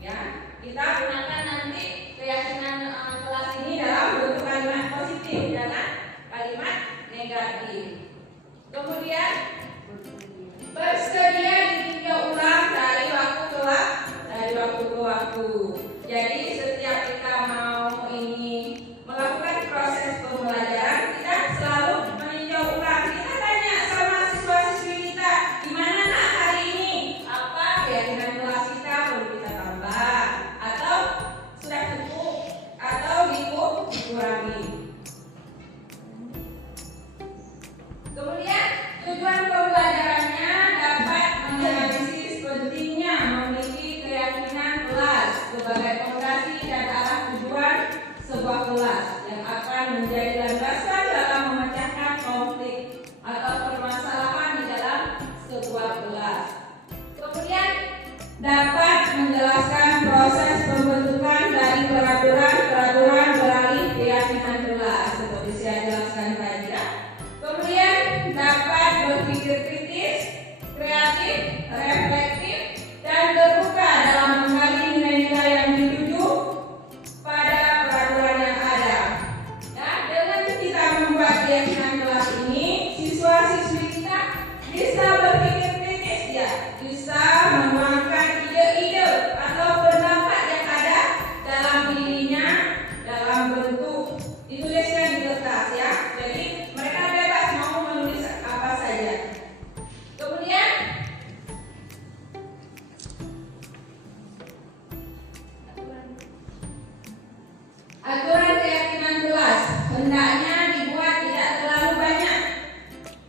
Ya, kita gunakan nanti keyakinan kelas ini dalam bentuk kalimat positif, jangan kalimat negatif. Kemudian bersedia ditinjau ulang dari waktu ke waktu. Jadi setiap kita mau melakukan proses pembelajaran, kita selalu meninjau ulang. Kita tanya sama siswa-siswi kita, gimana nak hari ini? Apa keyakinan kelas kita perlu kita tambah? Atau sudah cukup? Atau dikurangi? Kemudian tujuan pembelajarannya dapat menganalisis pentingnya memiliki keyakinan kelas sebagai fondasi dan arah tujuan sebuah kelas yang akan menjadi landasan dalam memecahkan konflik atau permasalahan di dalam sebuah kelas. Kemudian dapat menjelaskan proses pembentukan dari peraturan beralih keyakinan kelas seperti saya jelaskan tadi ya. Kemudian dapat berpikir kritis, kreatif, reflektif, dan terbuka dalam menggali nilai-nilai yang dituju pada peraturan yang ada. Nah, dengan kita membuat keyakinan kelas ini, siswa-siswi kita bisa berpikir kritis ya, bisa menuangkan ide-ide atau pendapat yang ada dalam dirinya dalam bentuk dituliskan di kertas ya. Jadi mereka bebas mau menulis apa saja. Kemudian aturan keyakinan kelas hendaknya dibuat tidak terlalu banyak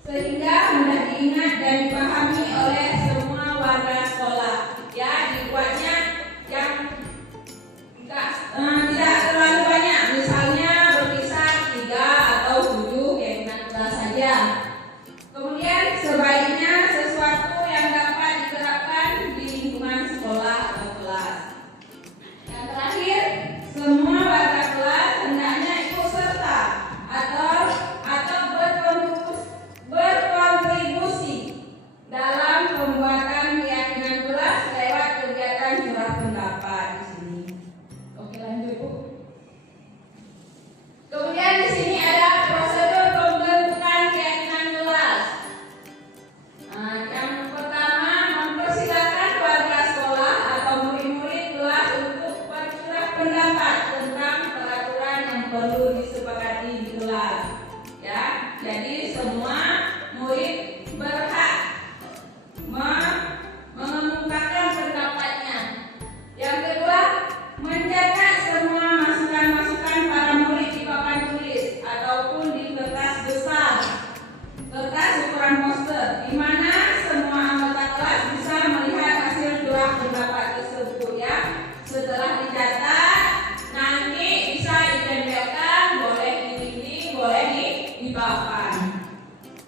sehingga mudah diingat dan dipahami oleh semua warga sekolah. Ya, dibuatnya yang tidak terlalu banyak, misalnya berkisar 3 atau 7 keyakinan kelas saja. Kemudian sebaiknya sesuatu yang dapat diterapkan di lingkungan sekolah atau kelas. Yang terakhir, semua warga kelas hendaknya ikut serta atau berkontribusi dalam pembuatan keyakinan kelas lewat kegiatan curah pendapat di sini. Oke, lanjut Bu. Kemudian di sini ada prosedur pembentukan keyakinan kelas. Yang pertama, mempersilakan warga sekolah atau murid-murid kelas untuk bercurah pendapat tentang peraturan yang perlu disepakati di kelas. Ya, jadi semua murid berhak mengemukakan pendapatnya. Yang kedua, mencatat semua masukan-masukan para murid di papan tulis ataupun di kertas besar, kertas ukuran poster, di mana semua anggota kelas bisa melihat hasil curah pendapat tersebut ya. Setelah dicatat, nanti bisa ditempelkan, boleh di dinding, boleh di papan.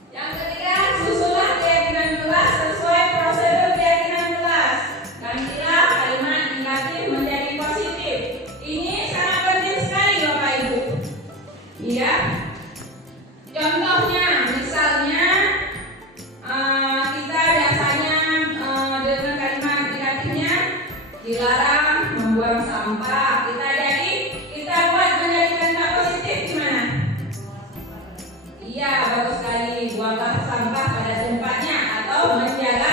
Yang ketiga, susunlah keyakinan kelas sesuai prosedur keyakinan kelas. Gantilah kalimat negatif menjadi positif. Ini sangat penting sekali Bapak Ibu. Iya. Contohnya, misalnya kita biasanya dengan kalimat negatifnya dilarang membuang sampah. Kita buat menjadi kalimat positif gimana? membuanglah sampah pada tempatnya atau menjaga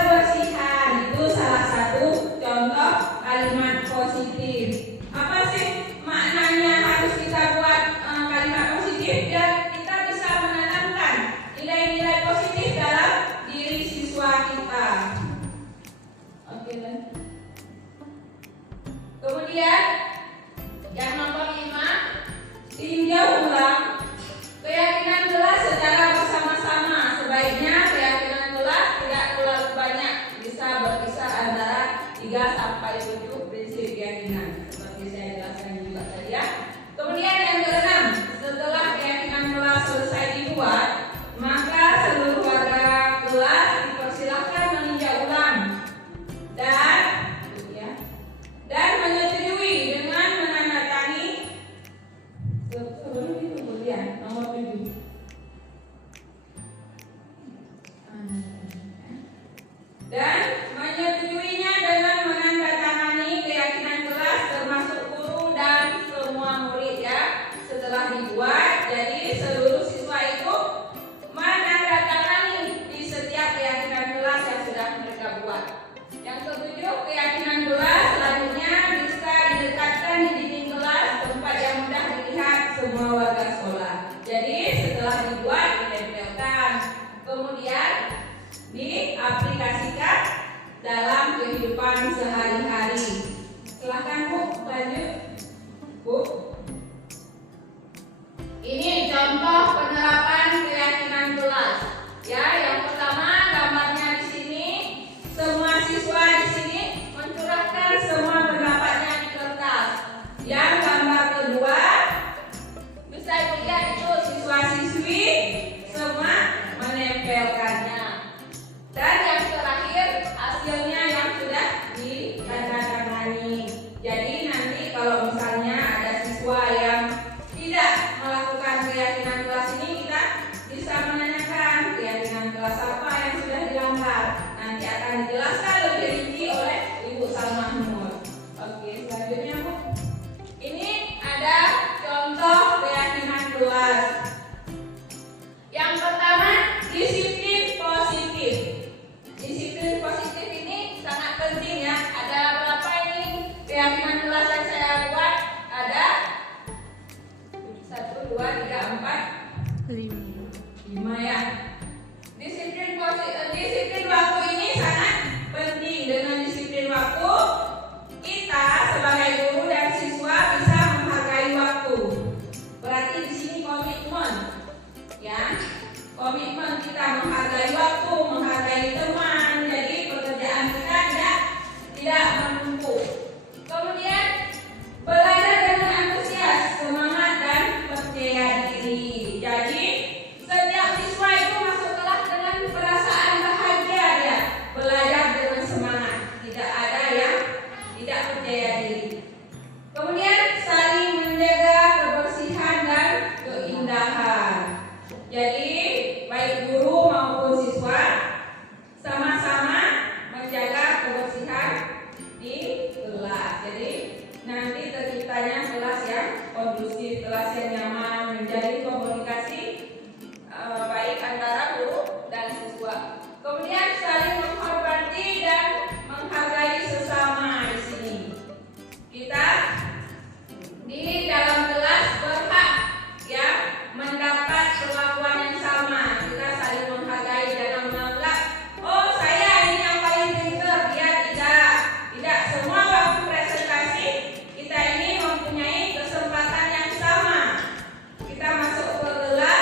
kebersihan. Itu salah satu contoh kalimat positif. Apa sih maknanya harus kita buat kalimat positif biar kita bisa menanamkan nilai-nilai positif dalam diri siswa kita. Oke, dan kemudian yang nomor 5, tinjau ulang keyakinan kelas secara bersama-sama. Sebaiknya keyakinan kelas tidak terlalu banyak, bisa berkisar antara 3 sampai 7 prinsip keyakinan seperti saya jelaskan juga tadi ya. Kemudian yang ke-6, setelah keyakinan kelas selesai dibuat, maka seluruh warga kelas dipersilahkan meninjau ulang dan menyetujui dengan menandatangani sebelum itu. Kemudian nomor 7, dan menyetujuinya dengan menandatangani keyakinan kelas termasuk guru dan semua murid ya. Setelah dibuat, jadi seluruh siswa itu menandatangani di setiap keyakinan kelas yang sudah mereka buat. Yang ke-7, keyakinan kelas selanjutnya bisa didekatkan di dinding kelas, tempat yang mudah dilihat semua warga sekolah. Jadi setelah dibuat ditempelkan, kemudian diaplikasikan dalam kehidupan sehari-hari. Silahkan Bu, lanjut Bu. Ini contoh penerapan keyakinan kelas. Ya, yang pertama gambarnya di sini. Semua siswa di sini mencurahkan semua pendapatnya di kertas. Yang gambar kedua bisa dilihat itu siswa-siswi semua menempelkannya. Dan yang terakhir hasilnya yang sudah ditandatangani. Jadi nanti kalau misalnya ada siswa yang tidak melakukan keyakinan kelas ini, kita bisa menanyakan keyakinan kelas apa yang sudah dilanggar. Nanti akan dijelaskan lebih rinci oleh Ibu Salma Nur. Oke, selanjutnya Bu. Ini ada contoh keyakinan kelas. Yang pertama, disiplin positif. Disiplin positif ini sangat penting ya. Ada berapa ini keyakinan kelas yang saya buat? Ada 1, 2, 3, 4, 5 ya. Disiplin waktu ini sangat penting. Dengan disiplin waktu, kita sebagai guru dan siswa bisa menghargai waktu. Berarti di sini komitmen, ya, komitmen kita menghargai waktu, menghargai teman. Jadi pekerjaan kita tidak menumpuk. Kemudian belajar dengan antusias, semangat dan percaya diri. Jadi setiap siswa itu masuk kelas dengan perasaan bahagia dia belajar dengan semangat. Tidak ada yang tidak percaya diri. Kemudian saling menjaga kebersihan dan keindahan. Jadi baik guru maupun siswa sama-sama menjaga kebersihan di kelas. Jadi nanti terciptanya kelas yang kondusif, kelas yang nyaman, menjadi komunikasi baik antara guru dan siswa. Kemudian saling menghormati dan menghargai sesama di sini. Kita di dalam kelas berhak ya mendapat perlakuan yang sama. Kita saling menghargai, jangan menganggap oh saya ini yang paling pintar, dia tidak. Semua waktu presentasi kita ini mempunyai kesempatan yang sama. Kita masuk ke kelas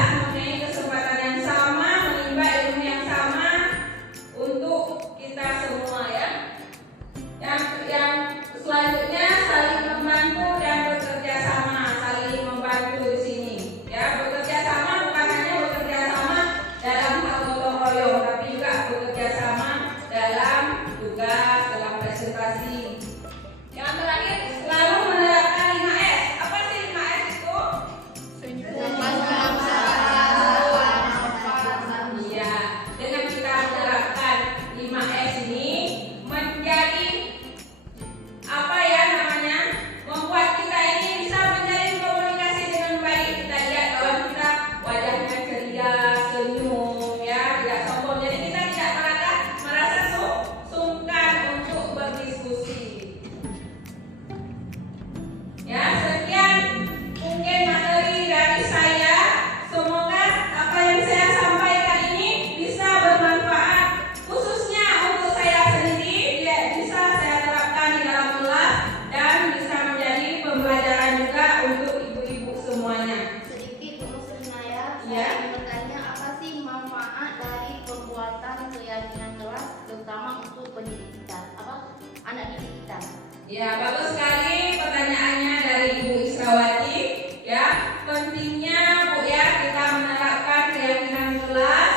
Ya, bagus sekali pertanyaannya dari Ibu Israwati. Ya, pentingnya Bu ya kita menerapkan keyakinan kelas.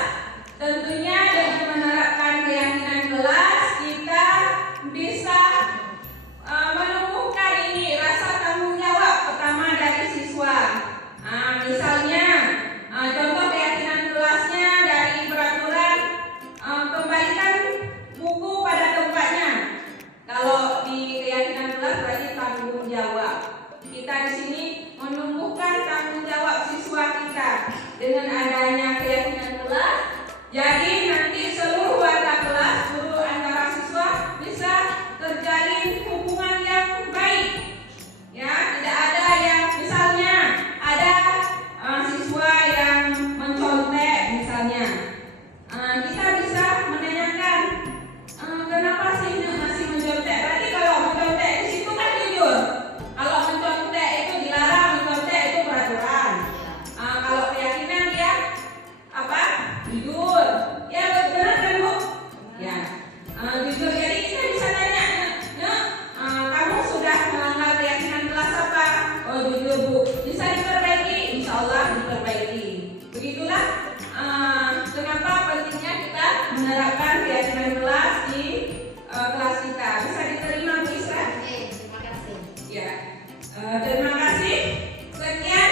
Tentunya dengan menerapkan keyakinan kelas kita bisa menumbuhkan ini rasa tanggung jawab pertama dari siswa. Misalnya contoh keyakinan kelasnya dari peraturan kembalikan buku pada tempatnya. Kalau di keyakinan kelas berarti tanggung jawab. Kita di sini menumbuhkan tanggung jawab siswa kita dengan adanya keyakinan kelas. Jadi nanti seluruh warga kelas, guru antara siswa bisa terjalin hubungan yang baik. Ya, tidak ada yang misalnya ada siswa yang mencontek misalnya. Kita bisa menanyakan kenapa sih masih mencontek? Berarti kalau mencontek di situ kan jujur. Kalau mencontek itu dilarang, mencontek itu peraturan. Kalau keyakinan dia apa? Jujur. Ya benar kan Bu? Ya. Jujur. Jadi kita bisa tanya, kamu sudah melanggar keyakinan kelas apa? Oh jujur Bu. Bisa diperbaiki? Insya Allah diperbaiki. Begitulah kenapa pentingnya kita menerapkan keyakinan kelas di kelas kita. Bisa diterima Bu Isra? Terima kasih. Ya, terima kasih. Sekian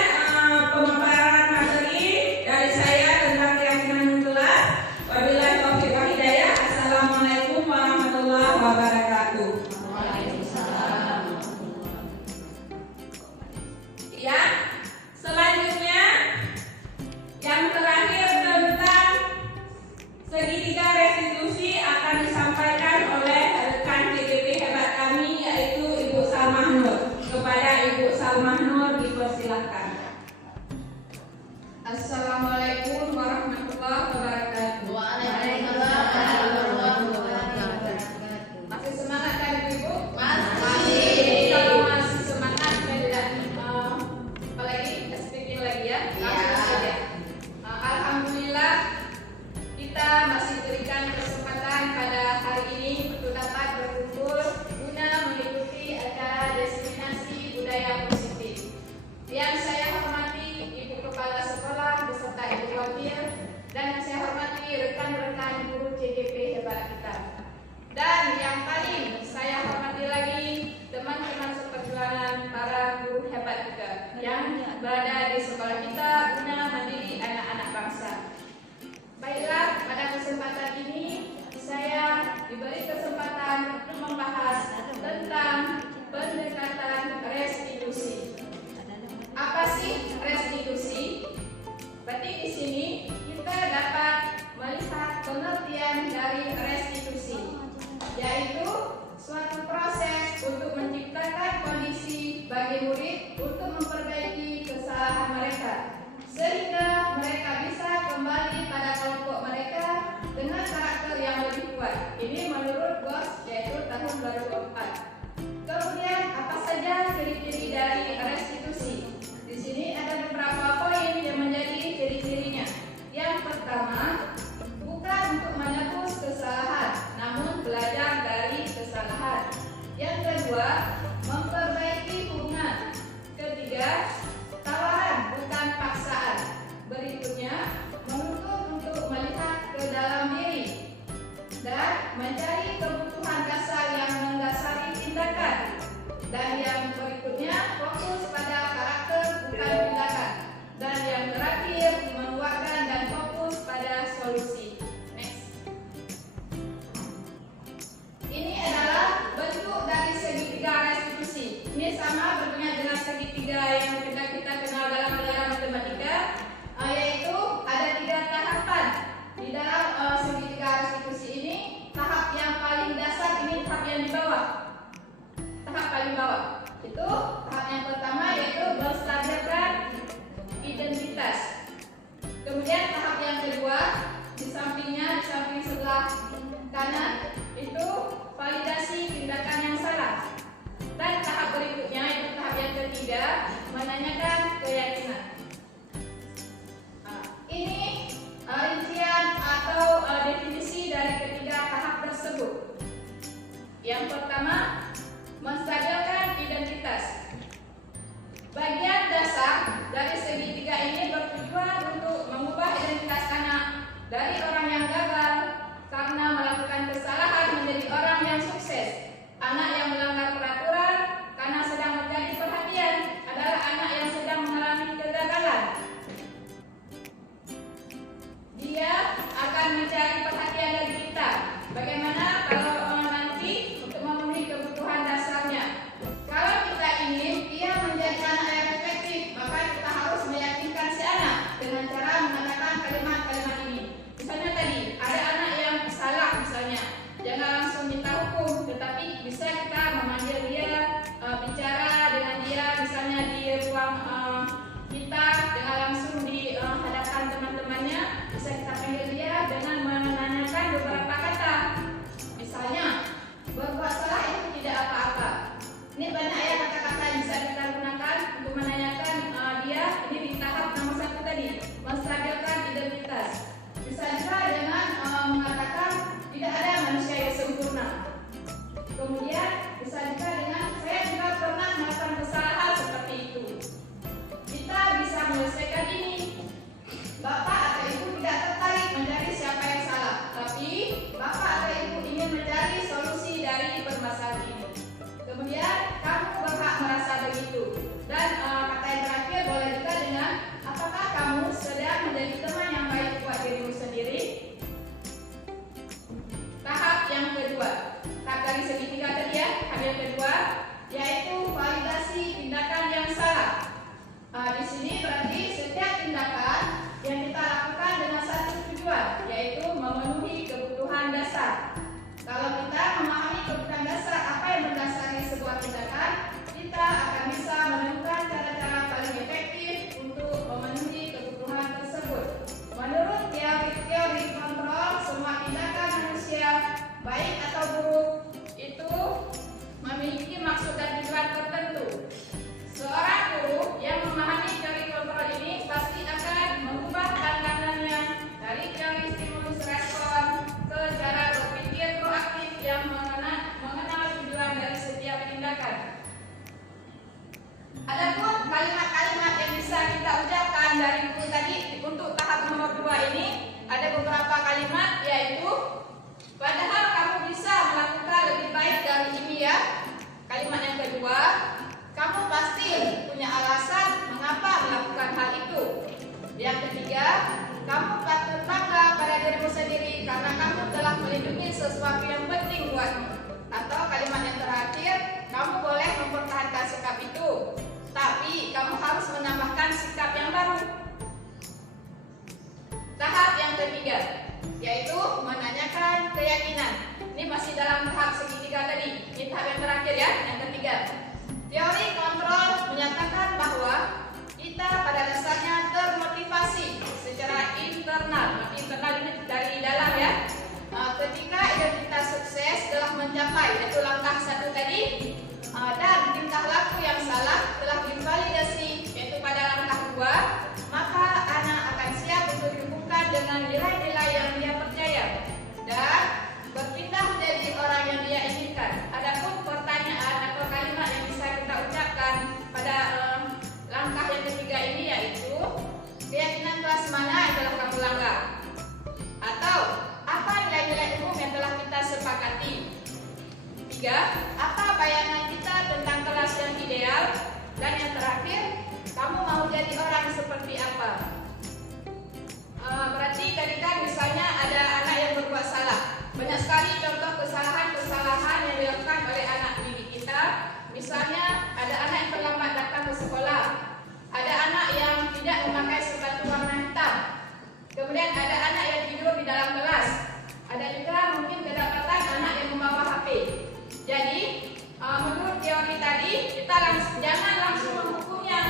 pemaparan materi dari saya tentang keyakinan kelas. Wabillahi taufiq wal hidayah. Assalamualaikum warahmatullahi wabarakatuh. Waalaikumsalam. Ya, selanjutnya yang terakhir tentang segitiga restitusi akan disampaikan oleh rekan TGP hebat kami yaitu Ibu Salmah Nur. Kepada Ibu Salmah Nur dipersilahkan. Assalamualaikum warahmatullahi wabarakatuh. Masih semangat kan Ibu? Masih. Kalau masih semangat kan tidak apalagi speaking lagi ya. Langsung saja. Alhamdulillah kita masih diberikan kesempatan pada hari ini untuk dapat berkumpul guna mengikuti acara diseminasi budaya positif. Yang saya hormati Ibu Kepala Sekolah beserta Ibu Wakil dan yang saya hormati rekan-rekan guru CGP hebat kita. Dan yang paling saya hormati lagi teman-teman seperjuangan para guru hebat kita yang berada di sekolah kita guna mendidik anak-anak bangsa. Baiklah, pada kesempatan ini saya diberi kesempatan untuk membahas tentang pendekatan restitusi. Apa sih restitusi? Berarti di sini kita dapat melihat pengertian dari restitusi, yaitu suatu proses untuk menciptakan kondisi bagi murid untuk memperbaiki kesalahan mereka, sehingga mereka bisa kembali pada kelompok mereka dengan karakter yang lebih kuat. Ini menurut GOS yaitu tahun 2004. Kemudian apa saja ciri-ciri dari restitusi? Di sini ada beberapa poin yang menjadi ciri-cirinya. Yang pertama, bukan untuk menebus kesalahan, namun belajar dari kesalahan. Yang kedua, memperbaiki hubungan. dari guru tadi untuk tahap nomor 2 ini ada beberapa kalimat, yaitu padahal kamu bisa melakukan lebih baik dari ini ya. Kalimat yang kedua, kamu pasti punya alasan mengapa melakukan hal itu. Yang ketiga, kamu patut bangga pada dirimu sendiri karena kamu telah melindungi sesuatu yang penting buatmu. Atau kalimat yang terakhir, kamu boleh mempertahankan sikap itu, tapi kamu harus menambahkan sikap yang baru. Tahap yang ketiga, yaitu menanyakan keyakinan. Ini masih dalam tahap segitiga tadi. Ini tahap yang terakhir ya, yang ketiga. Teori kontrol menyatakan bahwa kita pada dasarnya termotivasi secara internal. Internal ini dari dalam ya. Ketika identitas sukses telah mencapai, yaitu langkah 1 tadi, dan tingkah laku yang salah telah divalidasi, yaitu pada langkah 2, maka anak akan siap untuk dihubungkan dengan nilai-nilai yang dia percaya dan berpindah menjadi orang yang dia inginkan. Adapun pertanyaan atau kalimat yang bisa kita ucapkan pada langkah yang ketiga ini, yaitu keyakinan kelas mana yang telah kamu langgar, atau apa nilai-nilai umum yang telah kita sepakati. 3. Apa bayangan kita tentang kelas yang ideal? Dan yang terakhir, kamu mau jadi orang seperti apa? Berarti tadi kan misalnya ada anak yang berbuat salah. Banyak sekali contoh kesalahan-kesalahan yang dilakukan oleh anak didik kita. Misalnya ada anak yang terlambat datang ke sekolah, ada anak yang tidak memakai sepatu warna hitam, kemudian ada anak yang tidur di dalam kelas, ada juga mungkin kedapatan anak yang membawa HP. Jadi menurut teori tadi kita jangan langsung menghukumnya.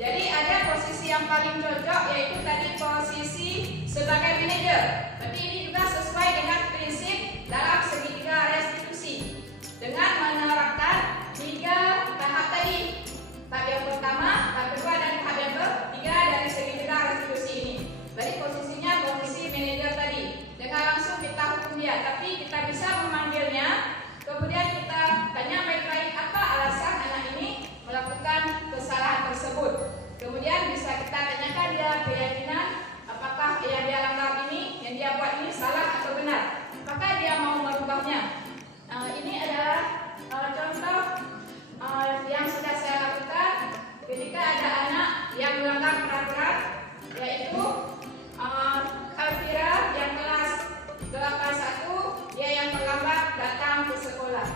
Jadi ada posisi yang paling cocok, yaitu tadi posisi sebagai manajer. Tapi ini juga sesuai dengan prinsip dalam segitiga restitusi dengan menerapkan 3 tahap tadi. Tahap yang pertama, tahap kedua, dan tahap yang ketiga dari segitiga restitusi ini. Jadi posisinya posisi manajer tadi. Dengan langsung kita hukum dia, tapi kita bisa memanggilnya. Kemudian kita tanya baik-baik apa alasan anak ini melakukan kesalahan tersebut. Kemudian bisa kita tanyakan dia keyakinan apakah yang dia langgar ini, yang dia buat ini salah atau benar. Apakah dia mau merubahnya? Ini adalah contoh yang sudah saya lakukan ketika ada anak yang melanggar peraturan, yaitu Alfira yang kelas 81, dia yang terlambat datang ke sekolah.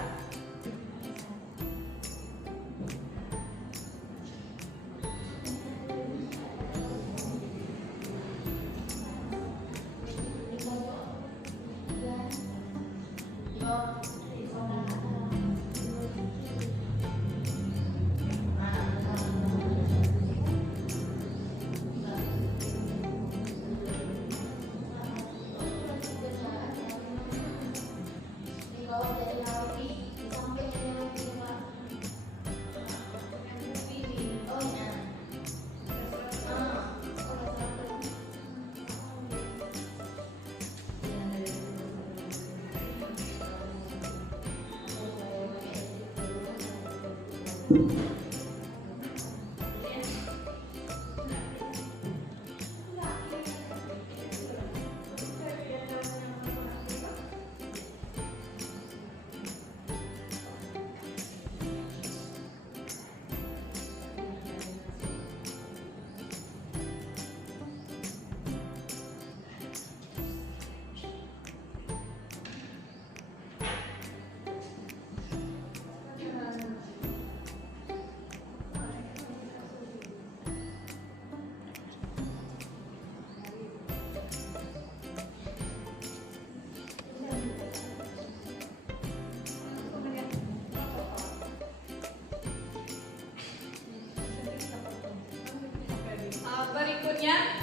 Berikutnya,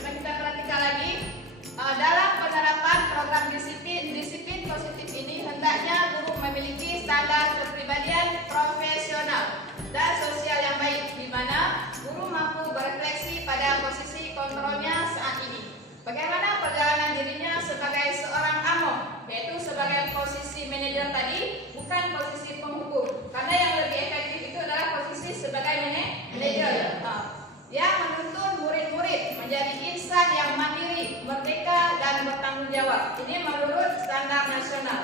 kita perhatikan lagi dalam penerapan program disiplin positif ini hendaknya guru memiliki standar kepribadian profesional dan sosial yang baik, di mana guru mampu berefleksi pada posisi kontrolnya saat ini. Bagaimana perjalanan dirinya sebagai seorang among, yaitu sebagai posisi manajer tadi, bukan posisi penghukum, karena yang lebih efektif itu adalah posisi sebagai manajer. Yang menuntun jawab. Ini menurut standar nasional.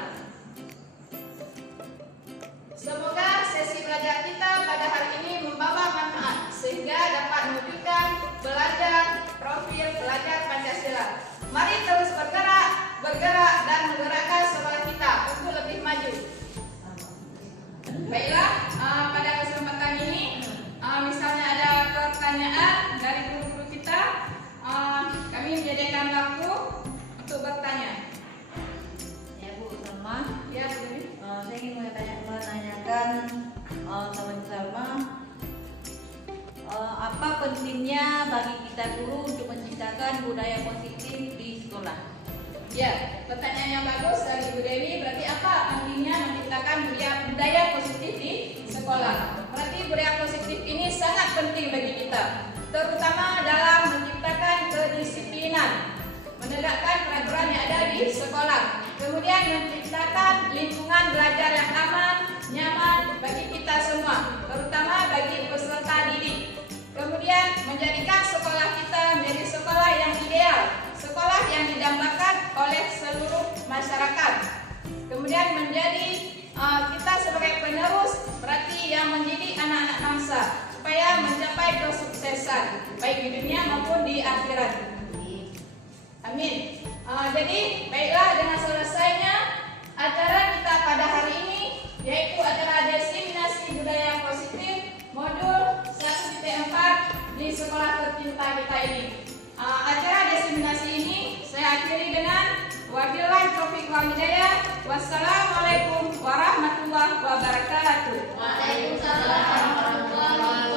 Semoga sesi belajar kita pada hari ini membawa manfaat sehingga dapat mewujudkan belajar profil belajar Pancasila. Mari terus bergerak dan menggerakkan sekolah kita untuk lebih maju. Baiklah, pada kesempatan ini misalnya ada pertanyaan dari guru-guru kita, kami menyediakan waktu untuk bertanya. Ya Bu Salma, Ya, Bu. saya ingin menanyakan teman Salma, apa pentingnya bagi kita guru untuk menciptakan budaya positif di sekolah? Ya, pertanyaan yang bagus dari Bu Dewi. Berarti apa pentingnya menciptakan budaya positif di sekolah? Berarti budaya positif ini sangat penting bagi kita, terutama dalam menciptakan kedisiplinan, menegakkan peraturan yang ada di sekolah, kemudian menciptakan lingkungan belajar yang aman, nyaman bagi kita semua, terutama bagi peserta didik. Kemudian menjadikan sekolah kita menjadi sekolah yang ideal, sekolah yang didambakan oleh seluruh masyarakat. Kemudian menjadi kita sebagai penerus, berarti yang mendidik anak-anak bangsa supaya mencapai kesuksesan baik di dunia maupun di akhirat. Amin. Jadi baiklah, dengan selesainya acara kita pada hari ini, yaitu acara diseminasi budaya positif modul 1.4 di sekolah tercinta kita ini. Acara diseminasi ini saya akhiri dengan wabillahi taufiq wal hidayah. Wassalamualaikum warahmatullahi wabarakatuh. Waalaikumsalam warahmatullahi wabarakatuh.